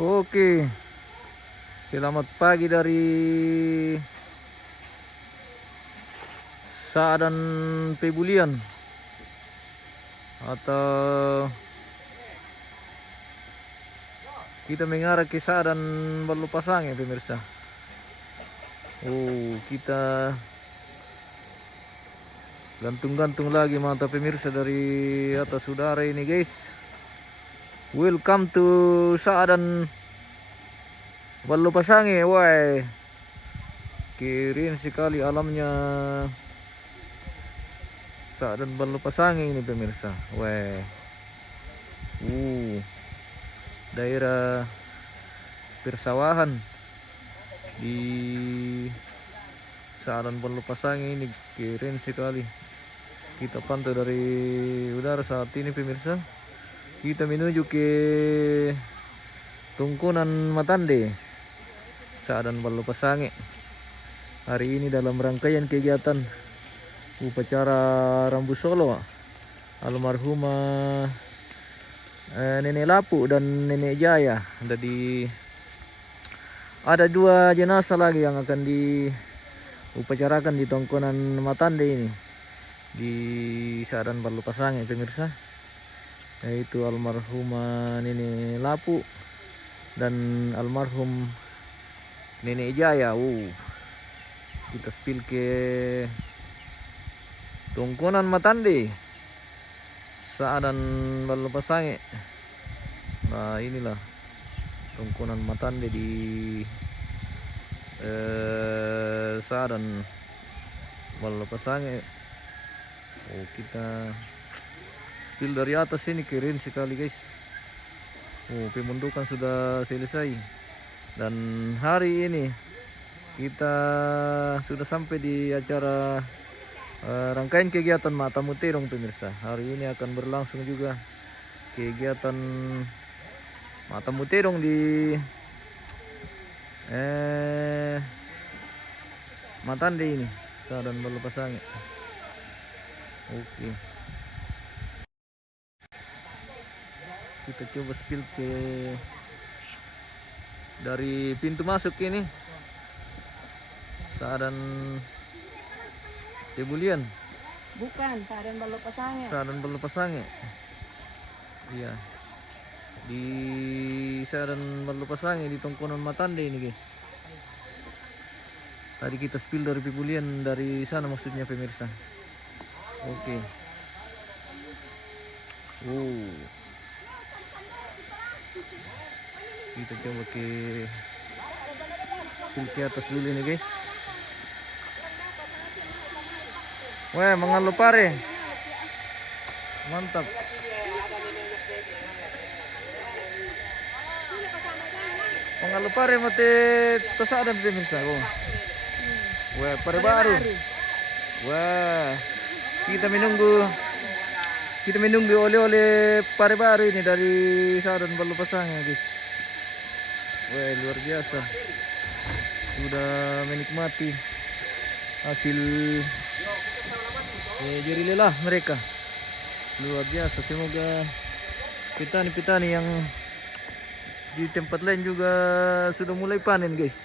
Oke, selamat pagi dari Saadan Pebulian atau kita mengarah ke Saadan Balupasang ya pemirsa. Oh, kita gantung-gantung lagi mata pemirsa dari atas udara ini guys. Welcome to Saadan Balupasangi. Wah, keren sekali alamnya Saadan Balupasangi ini pemirsa. Wah, daerah persawahan di Saadan Balupasangi ini keren sekali. Kita pantau dari udara saat ini pemirsa. Kita menuju ke Tungkunan Matande, Saadan Balupasangi. Hari ini dalam rangkaian kegiatan upacara Rambu Solo almarhumah Nenek Lapu dan Nenek Jaya. Ada dua jenazah lagi yang akan diupacarakan di Tungkunan Matande ini di Saadan Balupasangi pemirsa, yaitu almarhumah Nenek Lapu dan almarhum Nenek Jaya. Kita spill ke Tungkunan Matande, Saadan Balupasangi. Nah, inilah Tungkunan Matande di Saadan Balupasangi. Kita spill dari atas ini keren sekali guys. Pemundukan sudah selesai dan hari ini kita sudah sampai di acara rangkaian kegiatan Matamu Terong pemirsa. Hari ini akan berlangsung juga kegiatan Matamu Terong di Matande ini, Saadan Balupasangi. Oke. Kita coba spill ke dari pintu masuk ini Saadan Pebulian. Bukan, Saadan Balupasangi. Saadan Balupasangi. Iya. Di Saadan Balupasangi di Tungkunan Matande ini, guys. Tadi kita spill dari Pebulian, dari sana maksudnya pemirsa. Oke. Kita coba ke atas dulu nih guys. Wah, mengalupare. Mantap. Mengalupare mate Saadan pemirsa. Wah, pare baru. Wah, kita menunggu oleh-oleh pare baru ini dari Saadan Balupasangi guys. Wah, luar biasa. Sudah menikmati hasil jerih lelah mereka. Luar biasa. Semoga petani-petani yang di tempat lain juga sudah mulai panen guys.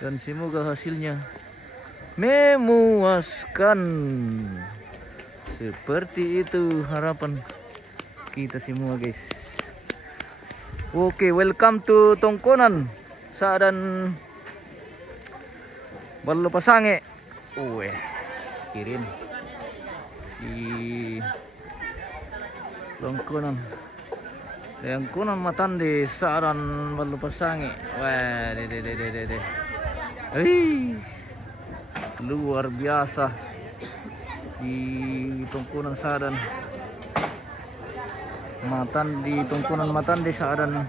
Dan semoga hasilnya memuaskan. Seperti itu harapan kita semua guys. Oke, welcome to Tungkunan Saadan Balupasangi. Kirim di Tungkunan Matande Saadan Balupasangi. Wah, luar biasa di Tungkunan Saadan Tungkunan Matande Saadan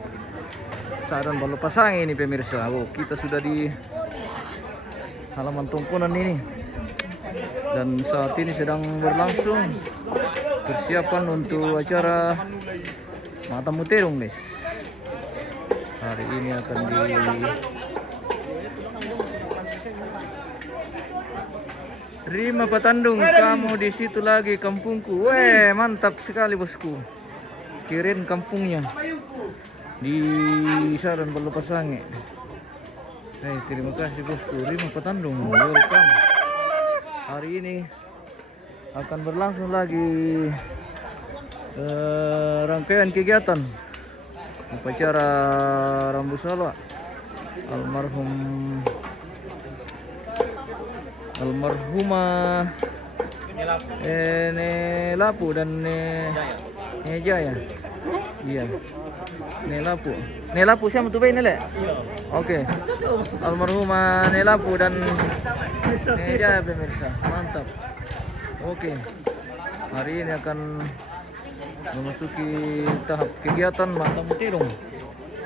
Balupasangi ini pemirsa. Kita sudah di halaman Tungkunan ini dan saat ini sedang berlangsung persiapan untuk acara Matamu Terong guys. Hari ini akan Terima Patandung, kamu di situ lagi kampungku. Mantap sekali bosku. Keren kampungnya. di Saran Balopasange. Terima kasih bosku. Rima Patandung, welcome. Hari ini akan berlangsung lagi rangkaian kegiatan upacara Rambu Salwa almarhumah Nelapu dan Jaya. Iya. Nelapu siapa tuh Nele? Oke. Almarhumah Nelapu dan Jaya pemirsa. Mantap. Oke. Hari ini akan memasuki tahap kegiatan Mata Mutirung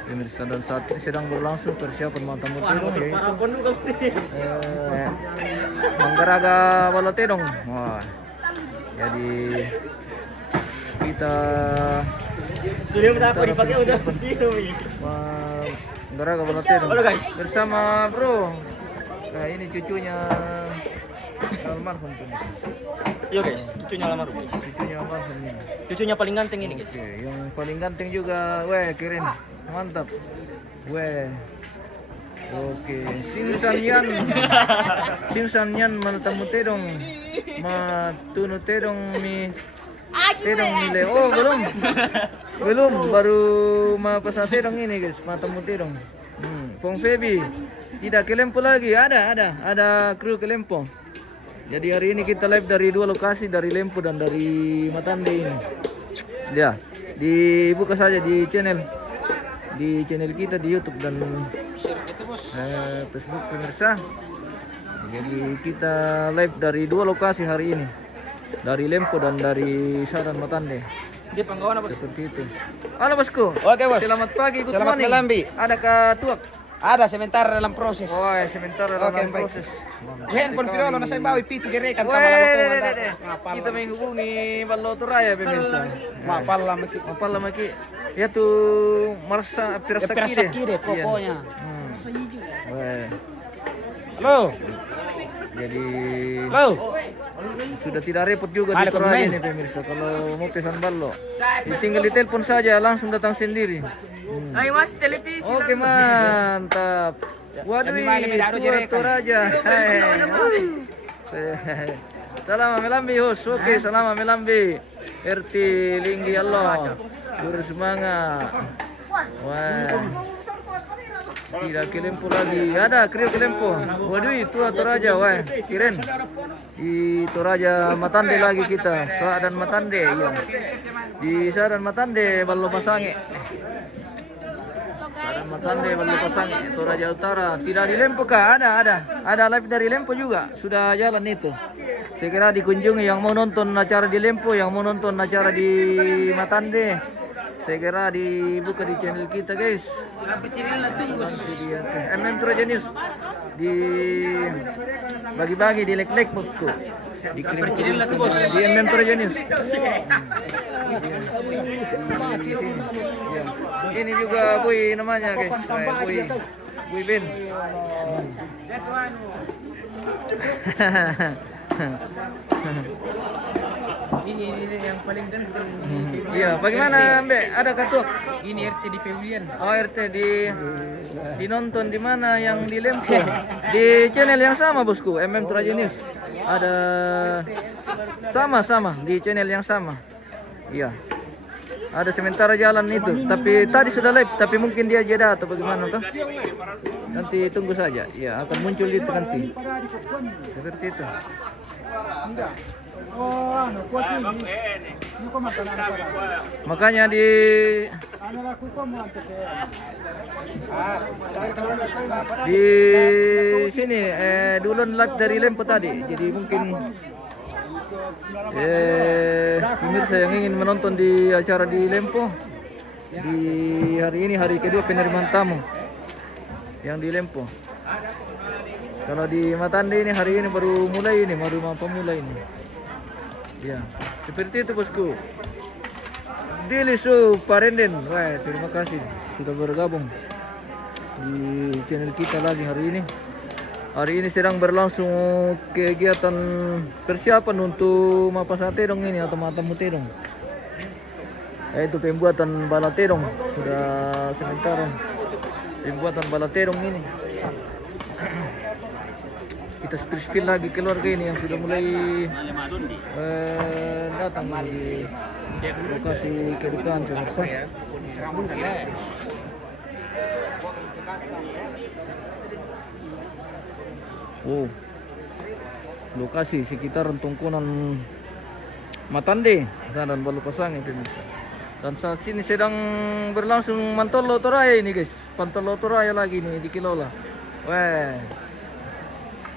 pemirsa, dan saat ini sedang berlangsung persiapan Mata Mutirung, yaitu Manggaraga Balotirung. Wah, jadi kita sudah berapa dipakai udah Manggaraga Balotirung bersama bro. Nah ini cucunya almarhum pemirsa. Yo guys, cucunya almarhum guys. Cucunya almarhum ini. Cucunya paling ganteng ini guys. Oke, yang paling ganteng juga, weh keren, mantap, weh. Oke, Sinsan Yan Matamu Terong, Matunu Terong mi Terong nilai. Oh belum, baru mapasa Terong ini guys, Matamu Terong. Pong Febi, tidak kelempo lagi, ada kru kelempo. Jadi hari ini kita live dari dua lokasi, dari Lempo dan dari Matande ini. Ya, dibuka saja di channel kita di YouTube dan Facebook pemirsa. Jadi kita live dari dua lokasi hari ini, dari Lempo dan dari Saran Matande. Dia panggawan apa? Seperti itu. Halo bosku. Oke bos. Selamat pagi. Good Selamat morning. malam, Bi. Adakah tuak? Ada sebentar dalam proses. Oh, sebentar dalam Oke, baik. proses. Handphone Pirolo na saya bawa pitu gerekan Weh, tama lang ko anda. kita menghubungi Baloto Raya pemirsa. Mapal lah maki. Mapal lagi. Ya tuh merasa Persakire pokoknya. Weh. Halo. Jadi Halo. sudah tidak repot juga di Ada Toraja pemain. ini pemirsa kalau mau pesan ballo. Tinggal ditelepon saja langsung datang sendiri. Ayo mas, televisi. Oke mantap. Waduh, Toraja. Salam melambi hos. Oke, salam melambi. RT Linggi Allah. Bersemangat. Wah. Tidak kelempo lagi. Ada kriu kelempo. Waduh, itu Toraja, wah. Keren. Di Toraja Matande lagi kita. Soa dan Matande, iya. Di Soa dan Matande Balopasange. Matande Balopasange, Toraja Utara. Tidak di Lempo kah? Ada live dari Lempo juga. Sudah jalan itu. Segera dikunjungi yang mau nonton acara di Lempo, yang mau nonton acara di Matande. Segera dibuka di channel kita, guys. MM Toraja News. Di bagi-bagi di like bosku. Dikirim di MM Toraja News. Di sini. Ya. Ini juga Boy namanya guys. Boy Ben. Ini yang paling ganteng. Iya, bagaimana Mbak? Ada katuk? Ini RT di Pavilion. Oh, RT di nonton di mana yang di Lempo? Di channel yang sama bosku, MM Toraja News. Ada sama di channel yang sama. Iya. Ada sementara jalan itu, tapi tadi sudah live, tapi mungkin dia jeda atau bagaimana tuh? Nanti tunggu saja. Iya, akan muncul itu nanti. Seperti itu. Makanya di sini duluan live dari Lempo tadi. Jadi mungkin pemirsa yang ingin menonton di acara di Lempo di hari ini, hari kedua penerimaan tamu yang di Lempo. Kalau di Matande ini hari ini baru mulai ini, baru mau pemulai ini. Ya, seperti itu bosku. Dilisu Parenden, wah terima kasih sudah bergabung di channel kita lagi hari ini. Hari ini sedang berlangsung kegiatan persiapan untuk Mapasa Terong ini atau Matamu Terong. Itu pembuatan balaterong sudah sementara. Pembuatan balaterong ini. Kita spill lagi keluarga ini yang sudah mulai datang di lokasi kedukaan pemirsa. Oh, lokasi sekitar Tungkunan Matande dan Balupasang ini pemirsa. Dan saat ini sedang berlangsung Mantolo Toraya ini guys. Mantolo Toraya lagi nih di Kilola. Wah.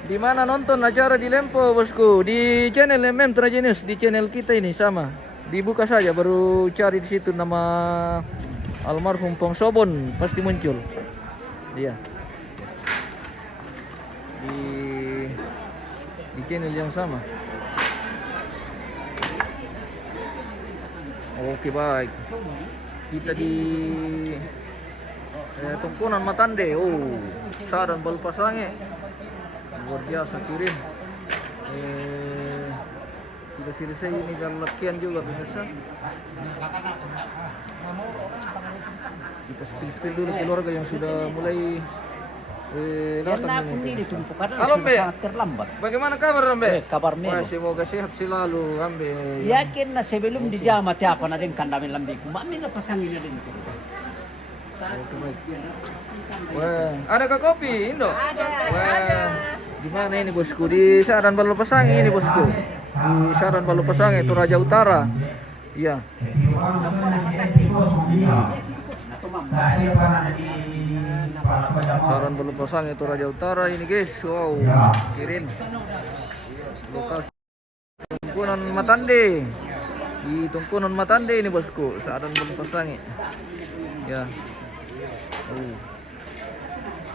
Di mana nonton acara di Lempo bosku? Di channel MM Trajenews, di channel kita ini sama. Dibuka saja baru cari di situ nama almarhum Pong Sobon pasti muncul. Dia. Di channel yang sama. Oke baik. Kita di Tungkunan Matande. Oh, Saran Balpasange. Luar biasa kirim. Sudah selesai ini dan latihan juga pemirsa. Kita spill dulu keluarga yang sudah mulai datang ini. Halo Mbe, terlambat. bagaimana kabar Mbe? Kabar Wah, melo. semoga sehat selalu Mbe. Yakin na sebelum dijama tiapa na din kandamin lambik. Mami na pasangin na din ito. Oke baik. Wah, ada ke kopi Indo? Wah, di mana ini bosku? Di Saran Balupasang ini bosku. Di Saran Balupasang itu Raja Utara. Iya. Saran Balupasang itu Raja Utara ini guys. Wow, kirim. Lokasi Tungkunan Matande. Di Tungkunan Matande ini bosku. Saran Balupasang. Ya. Oh,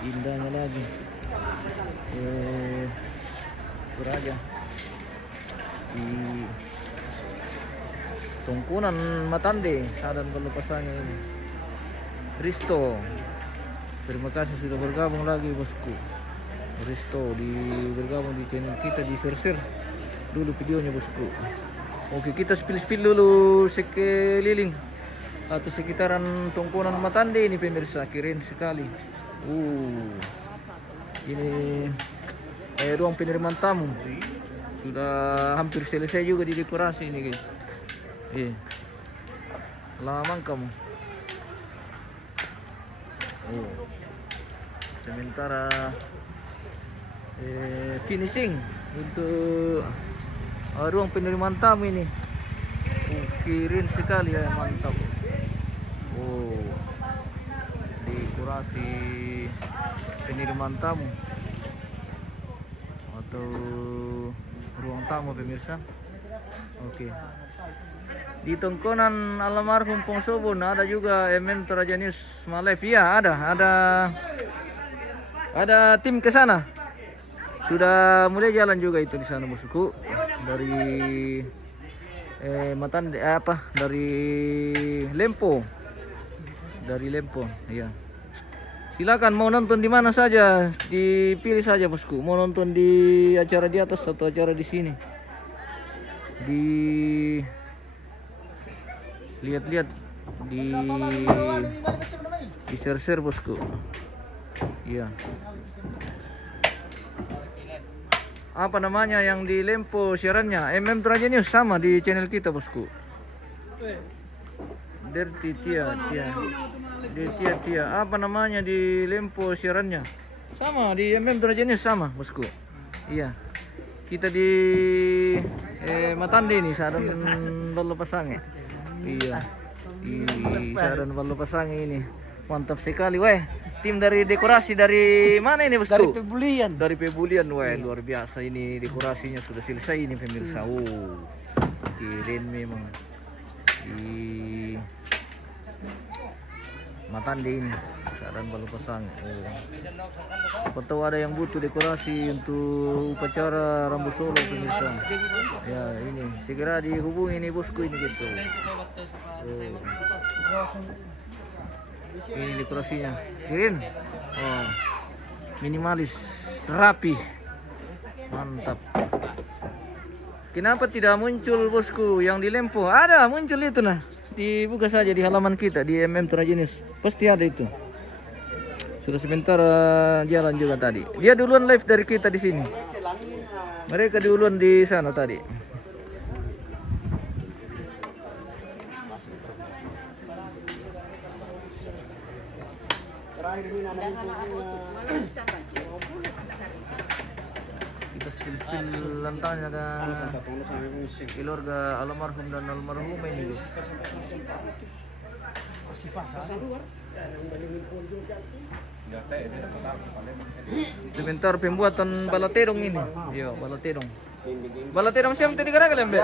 indahnya lagi. Raja di Tungkunan Matande, Saran Balupasang ini. Risto, terima kasih sudah bergabung lagi bosku. Risto bergabung di channel kita, di share dulu videonya bosku. Oke, kita spill dulu sekeliling atau sekitaran Tungkunan Matande ini pemirsa, keren sekali. Ini ruang penerimaan tamu sudah hampir selesai juga di dekorasi ini guys. Lama kamu. Sementara finishing untuk ruang penerimaan tamu ini. Keren sekali ya, mantap. Dekorasi penerimaan tamu atau ruang tamu pemirsa. Oke. Di Tungkunan almarhum Pong Sobon ada juga MM Trajenews Malive. Iya, ada tim ke sana. Sudah mulai jalan juga itu di sana bosku. Dari Matande dari Lempo. Dari Lempo, iya. Silakan mau nonton di mana saja, dipilih saja bosku. Mau nonton di acara di atas atau acara di sini. Lihat-lihat di share bosku. Iya. Apa namanya yang di Lempo siarannya? MM Trajenews sama di channel kita bosku. Dirty Tia. Apa namanya di Lempo siarannya? Sama di MM Trajenews sama bosku. Iya. Kita di Matande ini, Saran Balupasang. Iya. Di Saran Balupasang ini. Mantap sekali, weh. Tim dari dekorasi dari mana ini bosku? Dari Pebulian. Dari Pebulian, weh. Luar biasa ini dekorasinya sudah selesai ini pemirsa. Keren memang. Di Matande ini, Saran Balupasang. Siapa tahu ada yang butuh dekorasi untuk upacara Rambu Solo pemirsa. Ya ini segera dihubungi nih bosku ini guys. Ini dekorasinya keren. Minimalis, rapi, mantap. Kenapa tidak muncul bosku yang di Lempo? Ada muncul itu nah. dibuka saja di halaman kita di MM Trajenis. Pasti ada itu. Sudah sebentar jalan juga tadi. Dia duluan live dari kita di sini. Mereka duluan di sana tadi. Kita spill lantangnya ke keluarga almarhum dan almarhumah ini guys. Sebentar pembuatan balaterong ini. Iya, balaterong. Balaterong siapa tadi garaga lembe?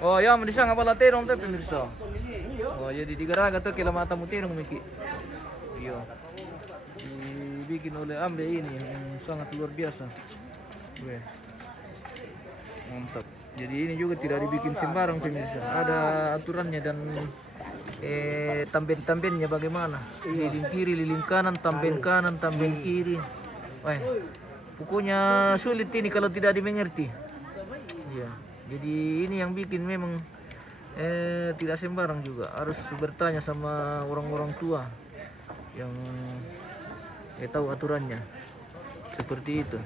Oh ya, di sana balaterong tuh pemirsa. Oh jadi di garaga tuh kila mata muterong miki. Iya. Dibikin oleh Ambe ini yang sangat luar biasa. Weh. Mantap. Jadi ini juga tidak dibikin sembarang pemirsa. Ada aturannya dan tamben-tambennya bagaimana. Lilin kiri, lilin kanan, tamben kiri. Wah, pokoknya sulit ini kalau tidak dimengerti. Iya. Jadi ini yang bikin memang tidak sembarang juga. Harus bertanya sama orang-orang tua yang tahu aturannya. Seperti itu.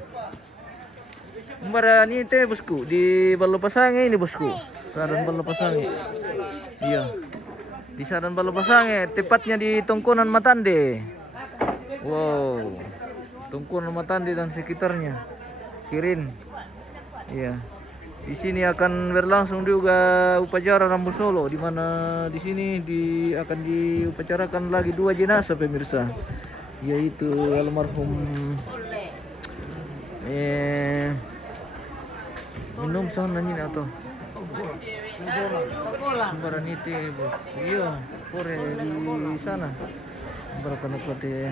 Mbara ini teh bosku di Balopasange ini bosku. Saran Balopasange. Iya. Di Saran Balopasange, tepatnya di Tongkonan Matande. Wow. Tongkonan Matande dan sekitarnya. Kirin. Iya. Di sini akan berlangsung juga upacara Rambu Solo, di mana di sini akan diupacarakan lagi 2 jenazah pemirsa, yaitu almarhum minum sana ini atau sembarang itu bos. Iya, kore di sana. Berapa nak iya.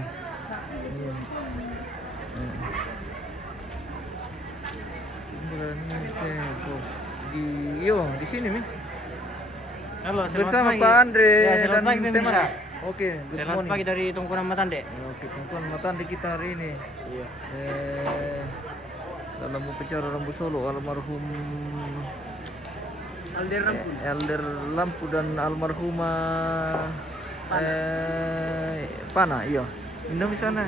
Di sini nih. Halo, Bersama pagi. Pak Andre Ya, dan selamat pagi teman. pemirsa. Oke, good Selamat morning. pagi dari Tongkonan Matande. Oke, Tongkonan Matande kita hari ini. Iya. Dalam upacara Rambu Solo almarhum Alder Elder Lampu dan almarhumah Pana, iya. Minum di sana.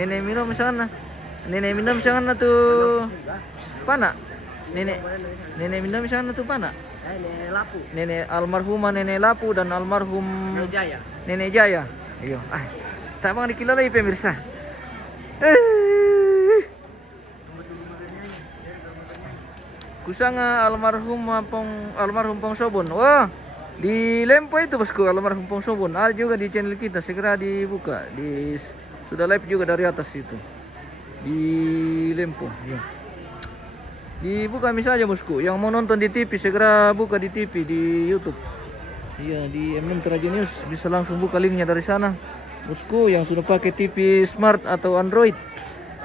Nenek minum di sana. Nenek minum di sana tuh Pana. Nenek minum di sana tuh Pana. Nenek Lapu. Nenek almarhumah Nenek Lapu dan almarhum Jaya. Nenek Jaya. Iya. Tak bang dikilalai pemirsa. Kusanga almarhum Pong Sobon. Wah, di Lempo itu bosku almarhum Pong Sobon. Ada juga di channel kita, segera dibuka. Sudah live juga dari atas itu. Di Lempo, ya. Dibuka misalnya bosku. Yang mau nonton di TV segera buka di TV di YouTube. Iya, di MM Traje News bisa langsung buka linknya dari sana. Bosku yang sudah pakai TV smart atau Android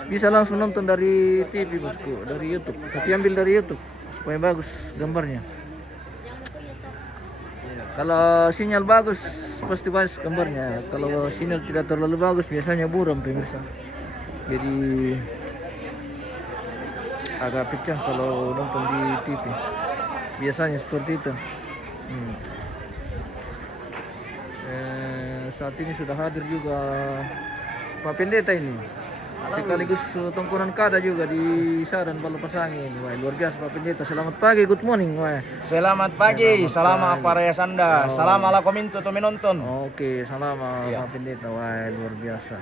bisa langsung nonton dari TV bosku, dari YouTube. Tapi ambil dari YouTube supaya bagus gambarnya. Kalau sinyal bagus pasti bagus gambarnya. Kalau sinyal tidak terlalu bagus biasanya buram pemirsa. Jadi agak pecah kalau nonton di TV. Biasanya seperti itu. Saat ini sudah hadir juga Pak Pendeta ini. Sekaligus Tongkonan Kada juga di Saran Balopasange. Wah, luar biasa Pak Pendeta. Selamat pagi, good morning. Wah. Selamat pagi, salam apa raya Sanda. Salam ala kominto to menonton. Oke, salam Pak Pendeta. Wah, luar biasa.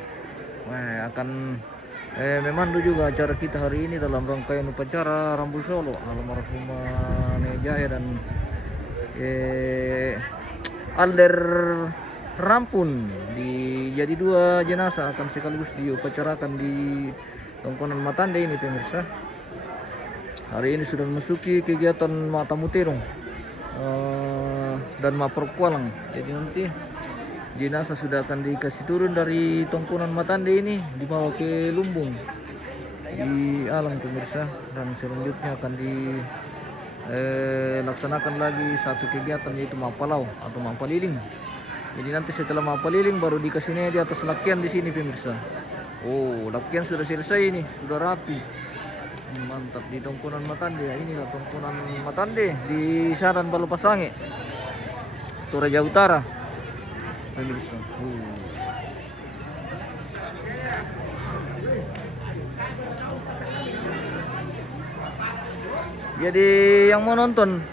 Wah, akan memandu juga acara kita hari ini dalam rangkaian upacara Rambu Solo almarhumah Nenek Jaya dan Alder Rampun jadi 2 jenazah akan sekaligus diupacarakan di Tongkonan Matande ini pemirsa. Hari ini sudah memasuki kegiatan Matamu Terong dan Maperkualang. Jadi nanti jenazah sudah akan dikasih turun dari Tongkonan Matande ini dibawa ke Lumbung di Alang pemirsa, dan selanjutnya akan dilaksanakan lagi satu kegiatan yaitu Mapalau atau Mapaliling. Jadi nanti setelah Mapaliling baru dikasihnya di atas lakian di sini pemirsa. Oh, lakian sudah selesai ini, sudah rapi. Mantap di Tongkonan Matande. Inilah Tongkonan Matande di Saran Balopasange. Toraja Utara. Pemirsa. Jadi yang mau nonton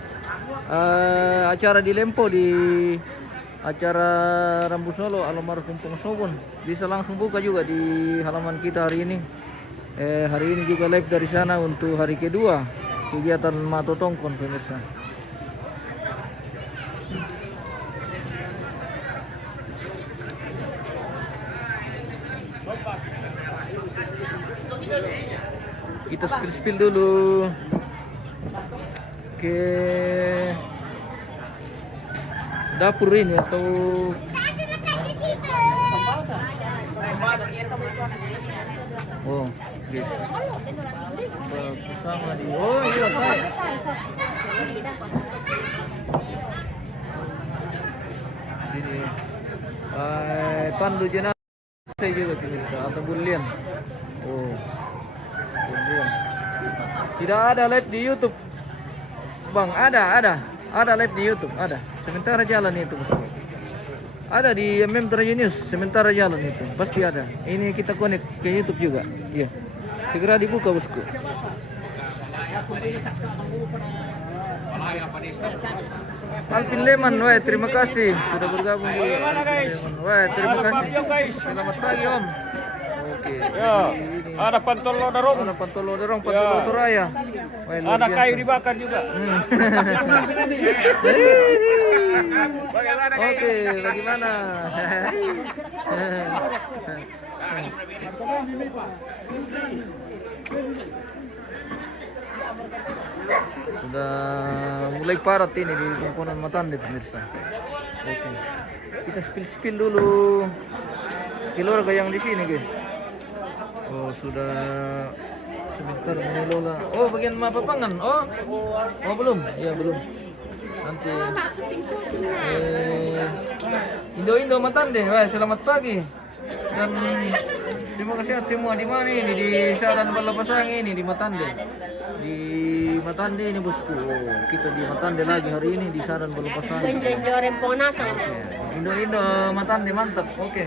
acara di Lempo, di acara Rambu Solo almarhum Pongsobon, bisa langsung buka juga di halaman kita hari ini. Hari ini juga live dari sana untuk hari kedua kegiatan Mato Tongkon, pemirsa. Kita spill dulu ke dapur ini atau gitu. Bersama di iya Pak. Ini pandu jenazah saya juga pemirsa atau bulian. Bulian. Tidak ada live di YouTube. Bang, ada live di YouTube, ada. Sementara jalan itu, bosku. Ada di Toraja News, sementara jalan itu, pasti ada. Ini kita connect ke YouTube juga, iya. Segera dibuka, bosku. Alvin Leman, wah terima kasih sudah bergabung di Wah terima kasih. Selamat pagi Om. Oke. Ya, ada pantolo darong. Ada pantolo darong, pantolo Toraya. Ada kayu dibakar juga. Oke, bagaimana? Sudah mulai parat ini di Tongkonan Matande, pemirsa. Oke. Kita spill dulu keluarga yang di sini, guys. Sudah sebentar mengelola. Bagian Mapapangan. Belum. Ya, belum. Nanti Indo Matande. Wah, selamat pagi. Dan terima kasih semua di mana ini, di Saran Balapasang ini, di Matande. Di Matande ini, bosku. Kita di Matande lagi hari ini di Saran Balapasang. Indo Matande, mantap. Oke.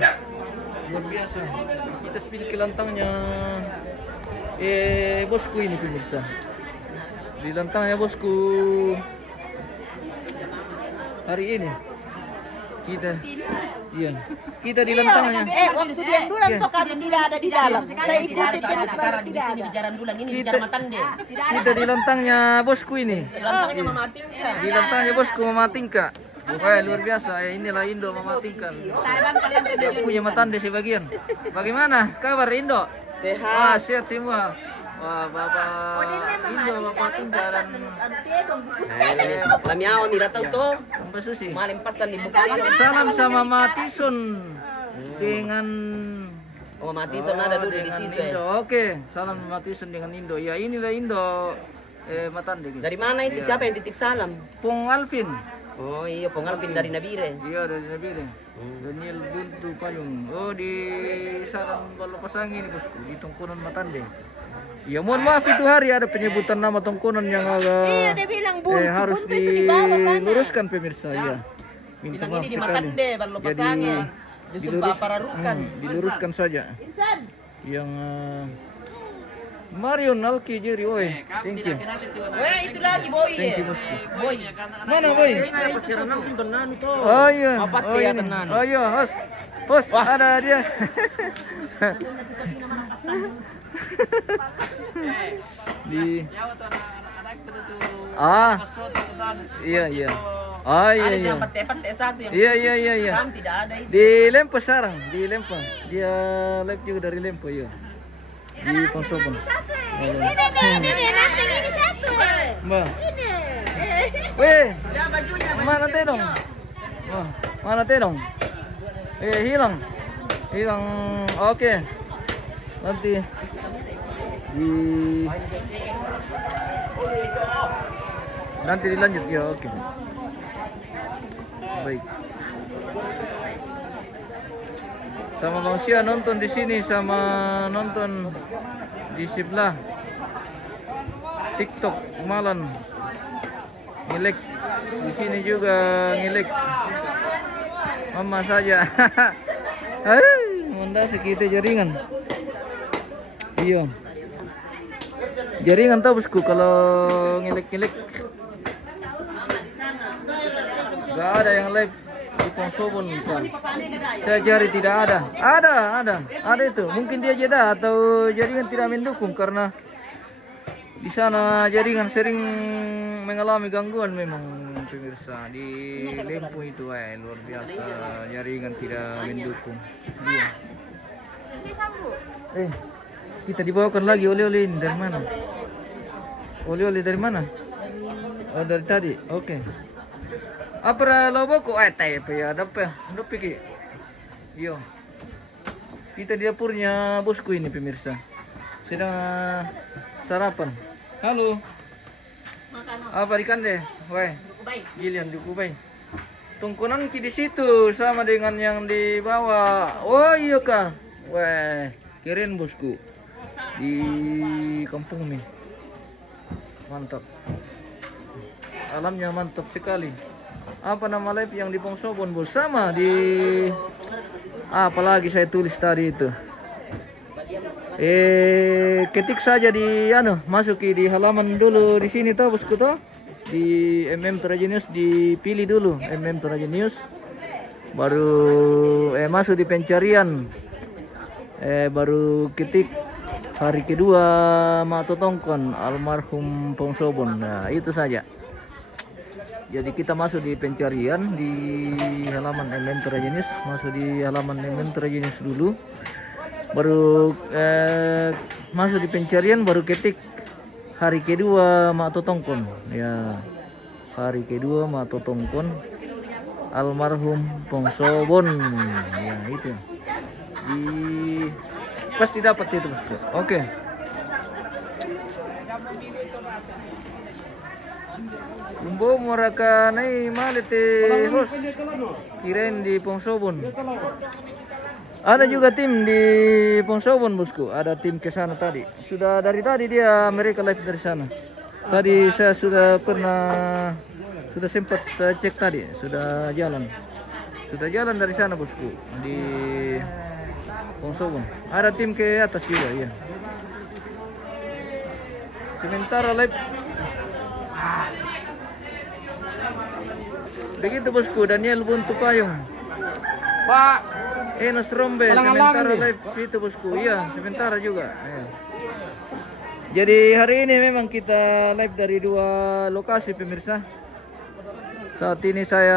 Luar biasa. Kita spill ke lantangnya bosku ini, pemirsa. Di lantangnya bosku hari ini kita di lantangnya. Waktu dia bulan kok kami tidak ada di dalam. Saya ikuti terus sekarang di sini bicara bulan ini bicara Matande. Kita di lantangnya bosku ini. Lantangnya Mama Tingka. Di lantangnya bosku Mama Tingka. Wah, luar biasa. Inilah Indo Mama Tingka. Punya Matande sebagian. Bagaimana kabar Indo? Sehat. Sehat semua. Wah, Bapak Indo, Bapak Tingka dan Lamiaw mira tahu to. Mbak Susi. Malimpasan di buka. Salam sama Matison dengan Matison ada dulu di situ. Indo. Oke, salam Matison dengan Indo. Ya, inilah Indo Matande, guys. Dari mana itu? Siapa yang titip salam? Pong Alvin. Oh iya, Pongalpin dari Nabire. Iya, dari Nabire. Daniel Buntu Payung. Di Saran Balapasang ini, bosku, di Tongkonan Matande. Ya, mohon maaf itu hari ada penyebutan nama Tongkonan yang agak dia bilang buntu. harus Buntu itu di bawah sana. diluruskan, pemirsa. Ya. Minta Bilang maaf ini di sekali. Matande, Balapasangnya. Di Sumpah Pararukan. Diluruskan saja. Yang Marion Alki Jerry, thank you. Weh, itu lagi boy. Thank you, bosku. Boy. Mana, boy? Pasiran langsung tenan to. Oh iya. Apat Oh, dia ini. tenan. Oh iya, host. Ada dia. Di iya. Ada Iya. yang pete satu yang Iya. Kami tidak ada itu. Di Lempo sekarang, di Lempo. Dia live juga dari Lempo, ya. Di Pongsobon. Ini ini satu. Mbak. Ini. Ya bajunya. Mana tenong? Mana tenong? Hilang. Oke. Nanti nanti dilanjut ya, oke. Baik. Sama Bang Sia nonton di sini, sama nonton di sebelah TikTok Malan ngilek di sini juga ngilek. Mama saja. Hai, Honda segitu jaringan. Iya. Jaringan tahu bosku kalau ngelek-ngelek. Gak ada yang live di Pongsobon. Saya cari tidak ada. Ada itu. Mungkin dia jeda atau jaringan tidak mendukung karena di sana jaringan sering mengalami gangguan memang pemirsa di Lempo itu luar biasa jaringan tidak mendukung. Iya. Kita dibawakan lagi oleh-oleh ini dari mana? Oleh-oleh dari mana? Oh dari tadi. Oke. Apa loboko? Tayo pa ya. Dapat ki. Yo. Kita di dapurnya bosku ini pemirsa. Sedang sarapan. Halo. Apa ikan deh? Woi. Gilian di Kubay. Tungkunan ki di situ sama dengan yang di bawah. Oh iya kah? Wah, keren bosku. Di kampung nih. Mantap. Alamnya mantap sekali. Apa nama live yang di Pongsobon bos? Sama di apalagi saya tulis tadi itu. Ketik saja di masuki di halaman dulu di sini toh bosku toh. Di MM Toraja News dipilih dulu MM Toraja News. Baru masuk di pencarian. Baru ketik hari kedua Mato Tongkon almarhum Pongsobon. Nah, itu saja. Jadi kita masuk di pencarian di halaman MM Toraja News, masuk di halaman MM Toraja News dulu. Baru masuk di pencarian baru ketik hari kedua Mato Tongkon. Ya. Hari kedua Mato Tongkon almarhum Pongsobon. Ya, itu. Pasti dapat itu bosku. Oke. Lumbo mereka nai malete host kirain di Pongsobon. Ada juga tim di Pongsobon bosku. Ada tim ke sana tadi. Sudah dari tadi mereka live dari sana. Tadi saya sudah sempat cek tadi. Sudah jalan dari sana bosku di Pongsobon. Ada tim ke atas juga ya. Sementara live begitu bosku. Daniel Buntu Payung Pak Enos Rombe sementara live situ bosku. Iya sementara juga ya. Jadi hari ini memang kita live dari dua lokasi pemirsa. Saat ini saya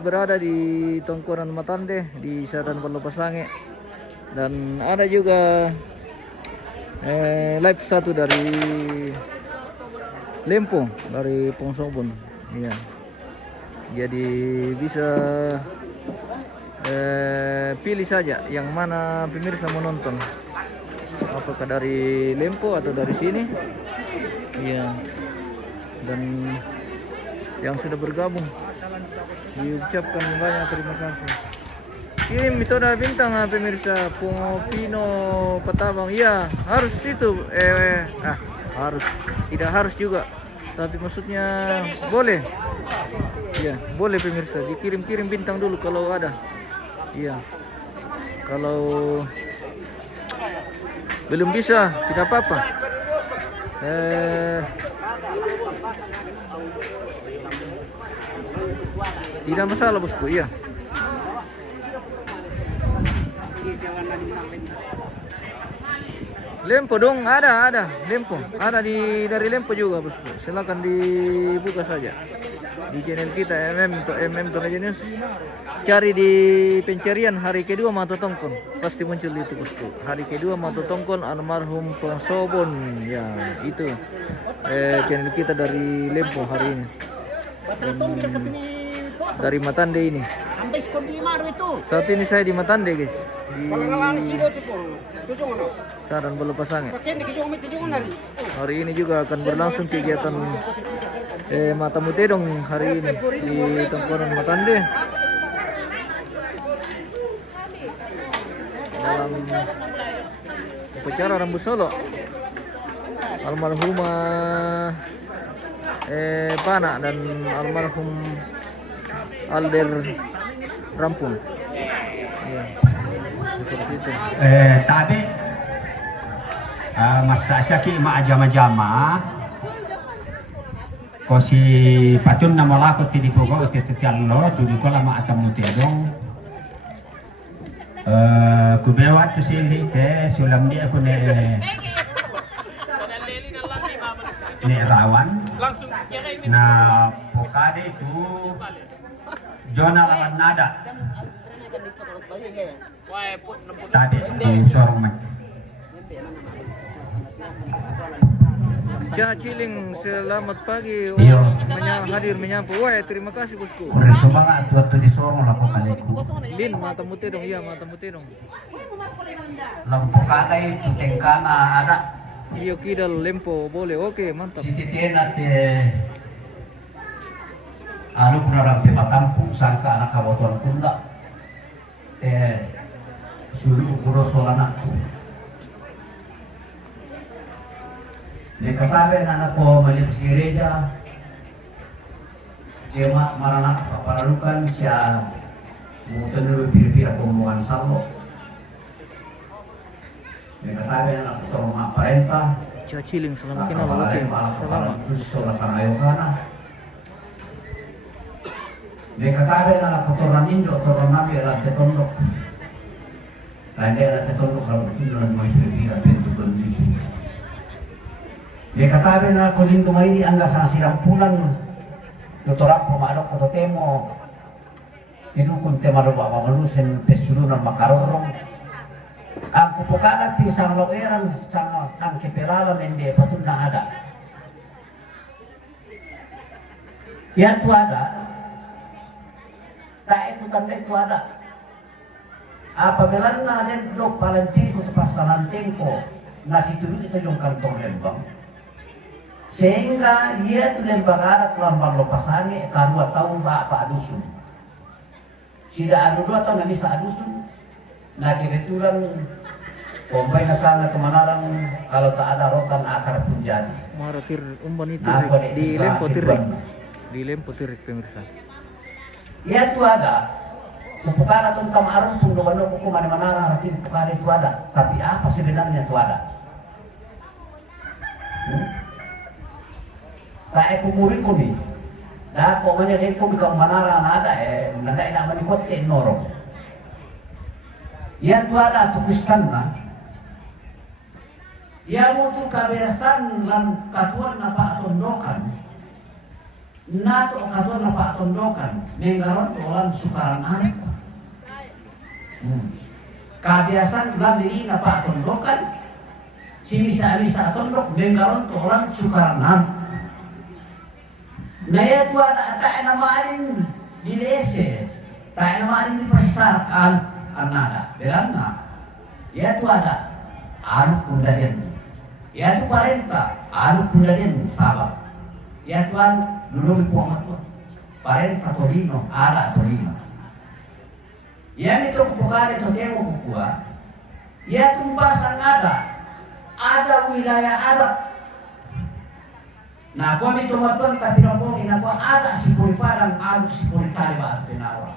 berada di Tongkonan Matande di Sadan Palopasange. Dan ada juga live satu dari Lempo dari Pongsobon. Iya. Jadi bisa pilih saja yang mana pemirsa menonton. Apakah dari Lempo atau dari sini? Iya. Dan yang sudah bergabung diucapkan banyak terima kasih. Kirim metode bintang pemirsa Pino Patabang. Iya, harus itu harus. Tidak harus juga. Tapi maksudnya boleh. Iya, boleh pemirsa dikirim-kirim bintang dulu kalau ada. Iya. Kalau belum bisa, tidak apa-apa. Tidak masalah bosku, iya. Lempo dong, ada Lempo, ada dari Lempo juga bosku. Silakan dibuka saja di channel kita MM Toraja News. Cari di pencarian hari kedua Mato Tongkon, pasti muncul itu bosku. Hari kedua Mato Tongkon almarhum Pongsobon. Ya itu channel kita dari Lempo hari ini. Dari Matande ini. Saat ini saya di Matande guys. Di Saran Palopasange. Hari ini juga akan berlangsung kegiatan Mata Mutedong hari ini di Tongkonan Matande. Dalam upacara Rambu Solo almarhumah Pana dan almarhum Alder rampung. Iya. Seperti itu. Tabi masa syaki ma jama-jama ko si patun na malakot ti dipogo ti tiallo tu di kola ma atam mutedong kubewat tu silhi te sulam dia ko ne rawan na pokade tu jona lawan nada tadi tu sorong mat. Ciling, selamat pagi. Iyo. Hadir menyapa. Wah, terima kasih bosku. Kore sumanga tu di sorong lapo kaleku. Lin, mata mutih dong. Iya, mata mutih dong. Lampu kadai tu tengkana ada. Iyo kidal lempo boleh. Oke, mantap. Si titena te anu pernah pematampung sangka anak kawoton kunda. Sulu kuro solanakku. Katabe anak ko majelis gereja jemaat maranat paparalukan siya mutan dulu pira-pira pemuan sallo. Katabe anak ko rumah parenta Ciling, selamat kenal. Oke, selamat. Susul sang ayokana. Katabe anak ko toran indo toran nabi alat tetondok. Lande alat tetondok lalu tujuan mau pira-pira bentukan itu. Katabe na kuning kumairi angga sa sirang pulang dotorap pamadok kato temo tinukun tema doba pamalusen pesulunan makarorong ang kupukana pisang loeran sang ang kepelalan ende patun na ada ya tu ada tak itu tanda itu ada apabila na den blok palenting ko pastalan tengko nasi tulu itu jong kantor lembang sehingga ia tu lembaga kelambang lopasange karua tahun pak dusun sida anu 2 tahun na bisa adusun na kebetulan kompai na sana kemanarang kalau tak ada rotan akar pun jadi Maratir umban itu nah, di lempo tirik pemirsa. Ya tu ada pupukana tentang arum pun dobano buku mana-mana arti pupukana itu ada tapi apa sebenarnya itu ada tak kumuri kumi, dah kau mana dia kumi kau manara nada nada ina mani kote norong. Ya tu ada tu kustana. Ya mutu kebiasaan lan katuan napa tondokan. Nato katuan napa tondokan, menggaron orang sukaran anak. Kebiasaan lan diri napa tondokan, si bisa tondok menggaron orang sukaran anak. Naya tu ada tak nama arin di lese, tak nama arin di pasarkan anada, berana. Ya tu ada aru kundadian, ya tu parenta aru kundadian sabar. Ya tuan dulu dipuang tu, parenta tolino ada tolino. Ya itu kupukare tu temu kukua, ya tumpasan ada wilayah adat. Nah, kami itu matuan tapi rombongin aku ada si puri padang, ada si puri kali batu penawa.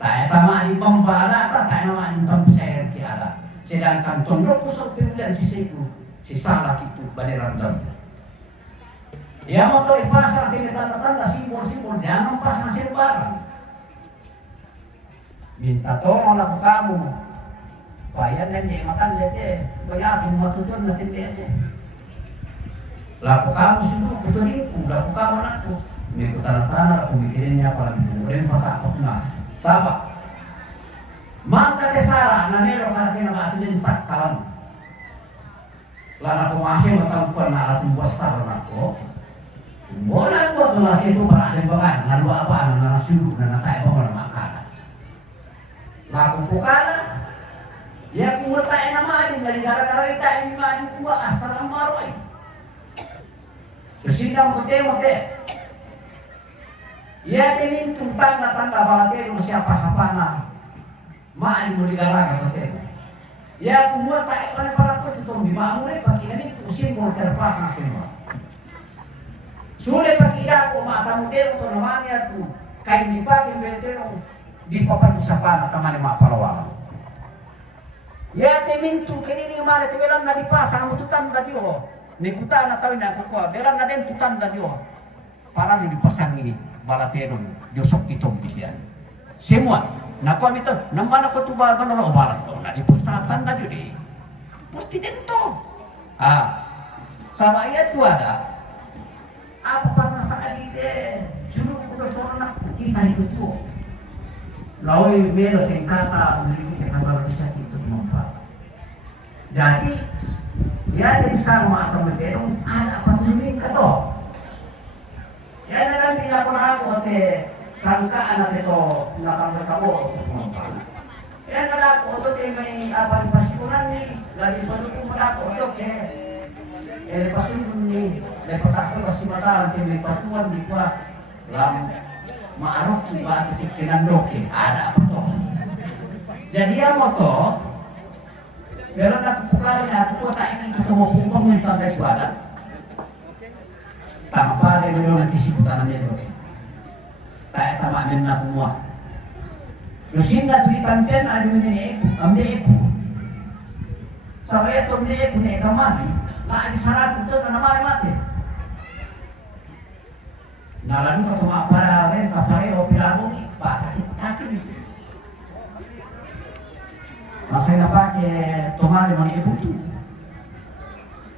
Tak sama di pembara, tak nama di pembesar ki ada. Sedangkan tondok pusat pilihan si situ, si salah itu banderan dam. Ya motor di pasar kita tanda-tanda simbol-simbol jangan pasang sembarang. Minta tolong aku kamu. Bayar nenek makan lete, bayar aku matutun natin lete. Laku kamu sudah kuturingku, laku kamu anakku. Ini ku tanah-tanah, aku mikirinnya apa lagi. Kemudian pakai apa enggak? Sabar. Maka desara, namero karena kena batu dan sakalan. Lalu aku masih berkampuan, alat membuat sar aku. Boleh buat lelaki itu para dembangan, lalu apa? Nana suruh, nana tak apa makan. Laku pukana, ya aku bertanya nama ini dari gara-gara kita ini maju kuat asal maroi. Bersidang mote-mote. Ya temin tumpang na tangga balate mo siapa sapana. Maan mo digarang ato te. Ya kumua tae pala ko tutong di maamure paki nami usin mo terpas na semua. Sule paki ida ko mata mo te ko namanya tu kain di paki beletero di papatu sapana tamane ma parawala. Ya temintu kini male te belan na dipasang mututan da dio. Ni kutana tawin na ko belan na den tutan da dio. Para ni dipasangi balateron diosok itom bihian. Semua na ko amito nambana ko tuba banolo barat to na dipasatan da dio. Mesti dento. Sama iya tu ada. Apa pernah sekali deh suruh udah sorona kita ikut tuh. Lalu bela tingkatan memiliki kekalahan bisa itu cuma 4. Jadi ya dari sama atau berterong ada apa tuh ini kato. Ya nanti dilakukan aku te sangka anak itu nakal berkabo cuma 4. Ya nanti aku te may apa di pasikunan nih lagi pendukung aku untuk lepas ini lepas aku pasti mataran tim patuan di kuat lam ma'aruf tiba ketik kenandoke ada apa toh jadi ya moto beron aku pukarin aku tak ingin ketemu pumpang yang tanda itu ada tanpa ada beron nanti si putanamnya itu tak tamak menna kumua lusin na tulitampian ada menene ambil eku sampai itu ambil eku ne kamari lah di sana itu nama mati. Nah lalu kalau apa lain kapare opiramo ni pakai takin. Masih nak pakai tomate mana ibu tu.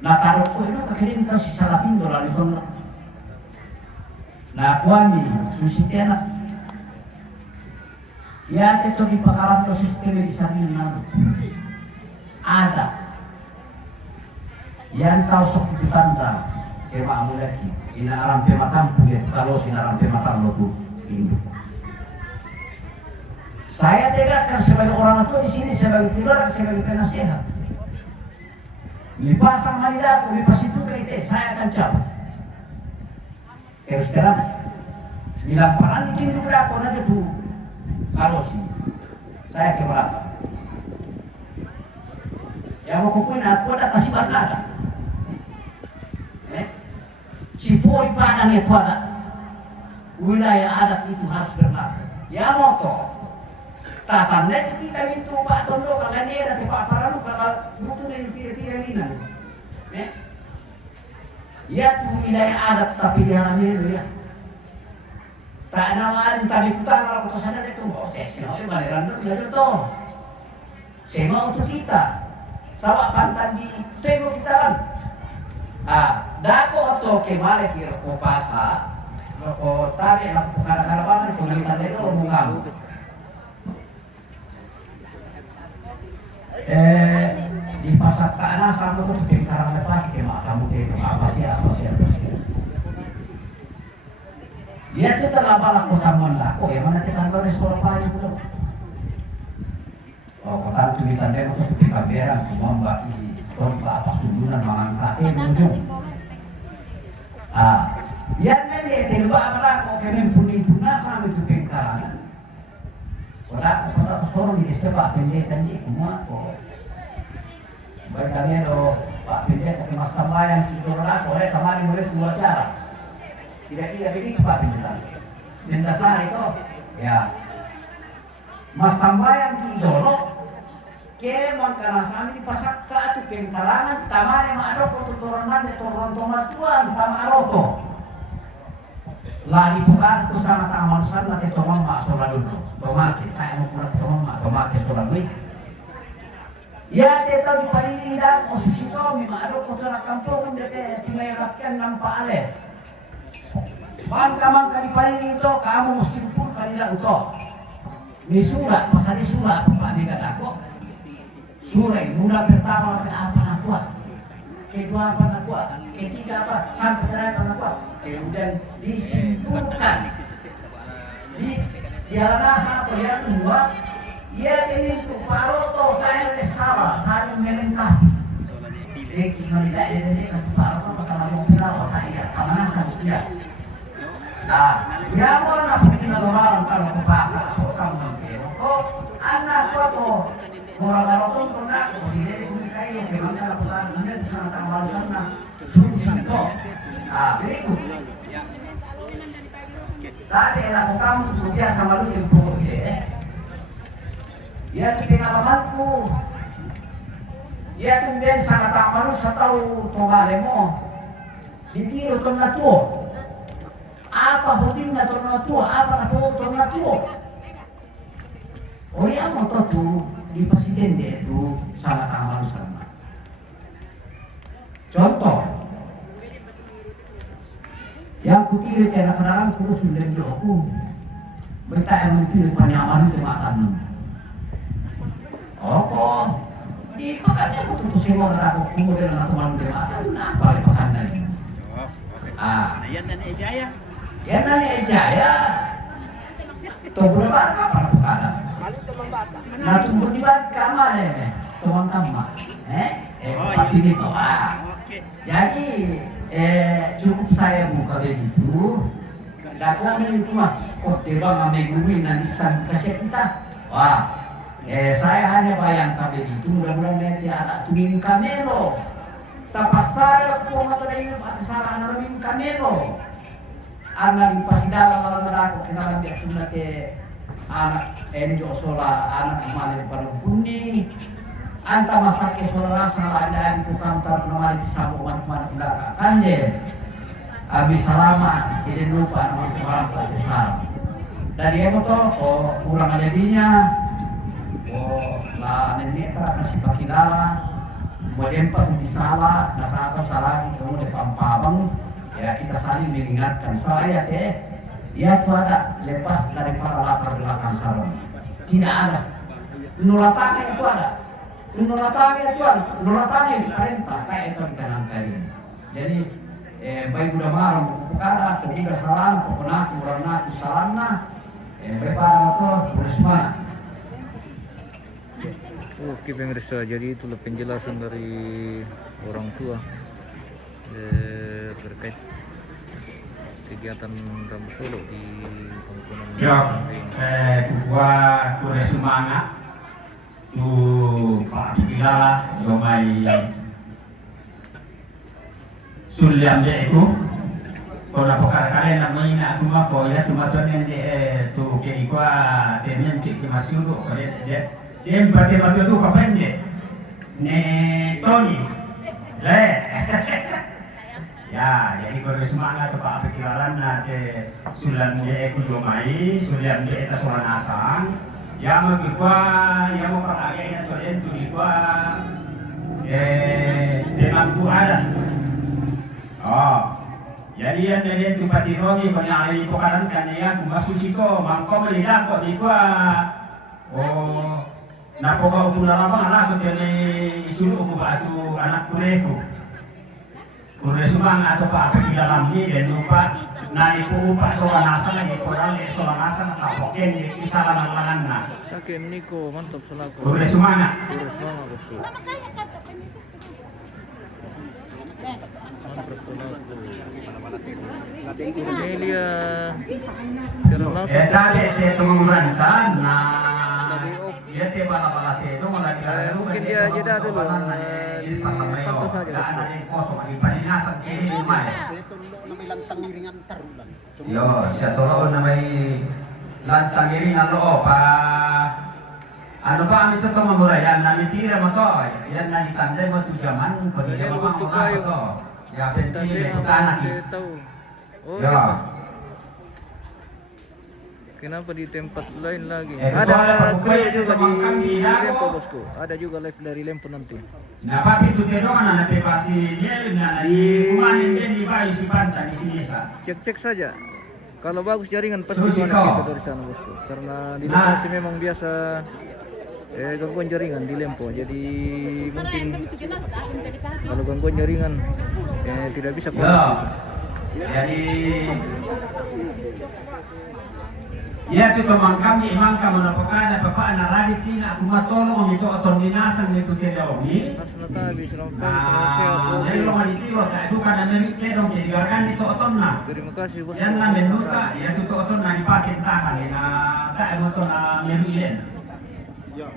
Nah taruh ko itu kakirim kau si salatin dolar itu. Nah kuami susitena. Ya itu di pakaran tu sistem di sana lalu. Ada. Yang tahu sok itu tanda kema amulaki ina arampe matampu ya kalau sina arampe matam lotu induk. Saya tegakkan sebagai orang tua di sini sebagai keluarga sebagai penasehat. Dipasang mandaku di pas itu kaite saya akan cabut. Terus terang bilang paran dikin dulu aku aja tuh kalau sih saya keberatan. Ya mau kupuin aku ada kasih ada. Si pori padang itu ada wilayah adat itu harus berlaku. Ya moto tatanda itu kita minta pak tondo kalau dia ada pak paralu kalau butuh yang kira-kira ini. Ya itu wilayah adat tapi di halaman ya. Tak nama ada tadi kita kalau kita sadar itu saya senoi baneran dulu itu. Semua untuk kita. Sama pantan di tembok kita kan. Dako atau kemana kira ko pasa, ko tabi nak kadang-kadang banget pengalitan itu rombongan. Di pasar tanah sama tuh pengkarang lepas kemak kamu itu apa sih. Dia tuh terlapar kota Mandako, ya mana kita baru sekolah pagi belum. Kota tulisan dia untuk pikaberan semua mbak ini. Korba apa sundulan mangangka ujung. Yang nanti terba apa kok kenen puning-punah sampai itu pengkarangan. Pada sorong di sebab pendekan di semua kok. Berkali do Pak Pendek ke Mas Sambayang tidur aku oleh kemarin boleh dua cara. Tidak begini Pak Pendek. Dan dasar itu ya Mas Sambayang tidur kemang karena sami pasak ka tu pengkarangan tamane maadok tuturunan de torontongan tuan tamaroto lagi bukan tu sama tamarusan mate tomang ma sola dulu tomate tay mo pula tomang ma tomate sola dulu ya te tau di parini dan osisito mi maadok ko na kampung de tingay rakyat ng paale kamang ka di parini ito kamu mesti kupul kanila uto ni surat pasal surat pa ni kadako surai mula pertama apa nak buat, kedua apa nak buat, ketiga apa, sampai terakhir apa nak buat. Kemudian disimpulkan di rasa apa yang kedua, ia ingin tu paroto kain desa saling melengkapi. Deki tidak ada satu paroto pertama mau pilau tak iya, kamana satu iya. Nah, dia mau nak bikin orang kalau ke pasar, sama mungkin. Anak apa Orang-orang pernah presiden dipublikai yang kemana lakukan kemudian disana kawalan sana Susito. Berikut. Tadi lakukan biasa malu yang pokok ide. Dia tu pengalamanku. Dia tu biasa kata manusia tahu togale mo. Ditiro ton na tuo. Apa hudin na ton na tuo? Apa na tuo ton na tuo? O yang mo to tu di presiden dia itu sangat manusia. Contoh, yang kutiri tiada kendaraan kurus sudah aku. Mereka yang mungkin penyaman kematan. Oh, di pekannya aku semua aku kemudian aku malu kematan. Apa le pekannya ini? Yan nani Ejaya. Yan nani Ejaya. Tunggu lebar apa pekana? Nah tunggu di bawah kamar tuang kamar. Tapi ini tuh. Jadi cukup saya buka begitu. Datang ini cuma kok dewa ngamegumi nanti stand kaset kita. Wah, saya hanya bayangkan begitu. Mudah-mudahan dia tidak ada tumin kamelo. Tapas saya kok mata ini ada salah namin kamelo. Anak di pasidala malam aku kenalan dia sudah anak enjo sola anak kemarin pada pundi. Anta masak sola salah ada di kantor nomor di sabu mana belakang kanje. Abi salama, tidak lupa nama orang tua Islam. Dan dia moto, kurang jadinya, lah nenek kasih pakilala, kemudian pak di salah, nasa atau salah kamu depan pabang, ya kita saling mengingatkan saya dia itu ada lepas dari para latar belakang salon, tidak ada, nulatangnya itu ada, nulatangnya itu perintah kayak itu di kanan kiri, jadi baik udah marah, bukan aku udah salah, pokoknya aku orang aku salahnya, baik pada motor terus mana? Oke pemirsa, jadi itulah penjelasan dari orang tua terkait kegiatan Rambut Solo di Pangkunan. Ya, gua kure semangat, tu Pak Bila, domai sulian dia itu, kalau perkara kalian nak main nak cuma kau ya cuma tuan yang dia tu kiri gua temen kiri masuk tu, kalau dia empati macam tu kapan dia, ne Tony, ya jadi kau semangat tu Pak Pikiran nak sulian dia ikut jomai, sulian dia itu soal nasang, yang mau gua, yang mau pakai yang tu yang tu gua, dengan tu ada. Oh, jadi yang dari tempat tiromi kau yang ada di pokaran kan ya, aku masuk situ, mangkok melihat kok di gua. Oh, nak pokok aku dalam lah kau jadi suruh aku batu anak kureku. Kure semangat atau apa di dalam ni dan lupa nari upak soal nasa lagi korang le soal nasa atau poken di kisaran langan na. Sakin Niko mantap selaku. Kure semangat. Kure semangat bosku. Amelia sekarang langsung tadi temuran kan dia bala-bala itu mungkin dia jeda dulu pantau saja kosong di paninasan kiri di mana yo saya tolong namai lantang iringan lo pa ano pa kami ito mamura yan namin tira mo to yan na ditandai mo tujaman kung di siya mamang to ya penting itu kanak ya. Kenapa di tempat lain lagi? Ada kayu juga di Lempo bosku. Ada juga live dari Lempo nanti. Nah, papi itu kedongan anak pepasi dia di kumanin dia di bayi si pantai di sini sa. Cek saja. Kalau bagus jaringan pasti kita dari sana bosku. Karena di lokasi memang biasa gangguan jaringan di Lempo. Jadi mungkin kalau gangguan jaringan tidak bisa koneksi. Jadi ya tu teman kami emang kamu napakan apa anak radit tina aku matolong itu oton dinasan itu kedawi. Nah, jadi lo itu tak itu karena merit kedong jadi garkan itu oton na. Terima kasih bos. Yang na menuta ya tu oton na dipakai tahan na tak oton na merit. Ya.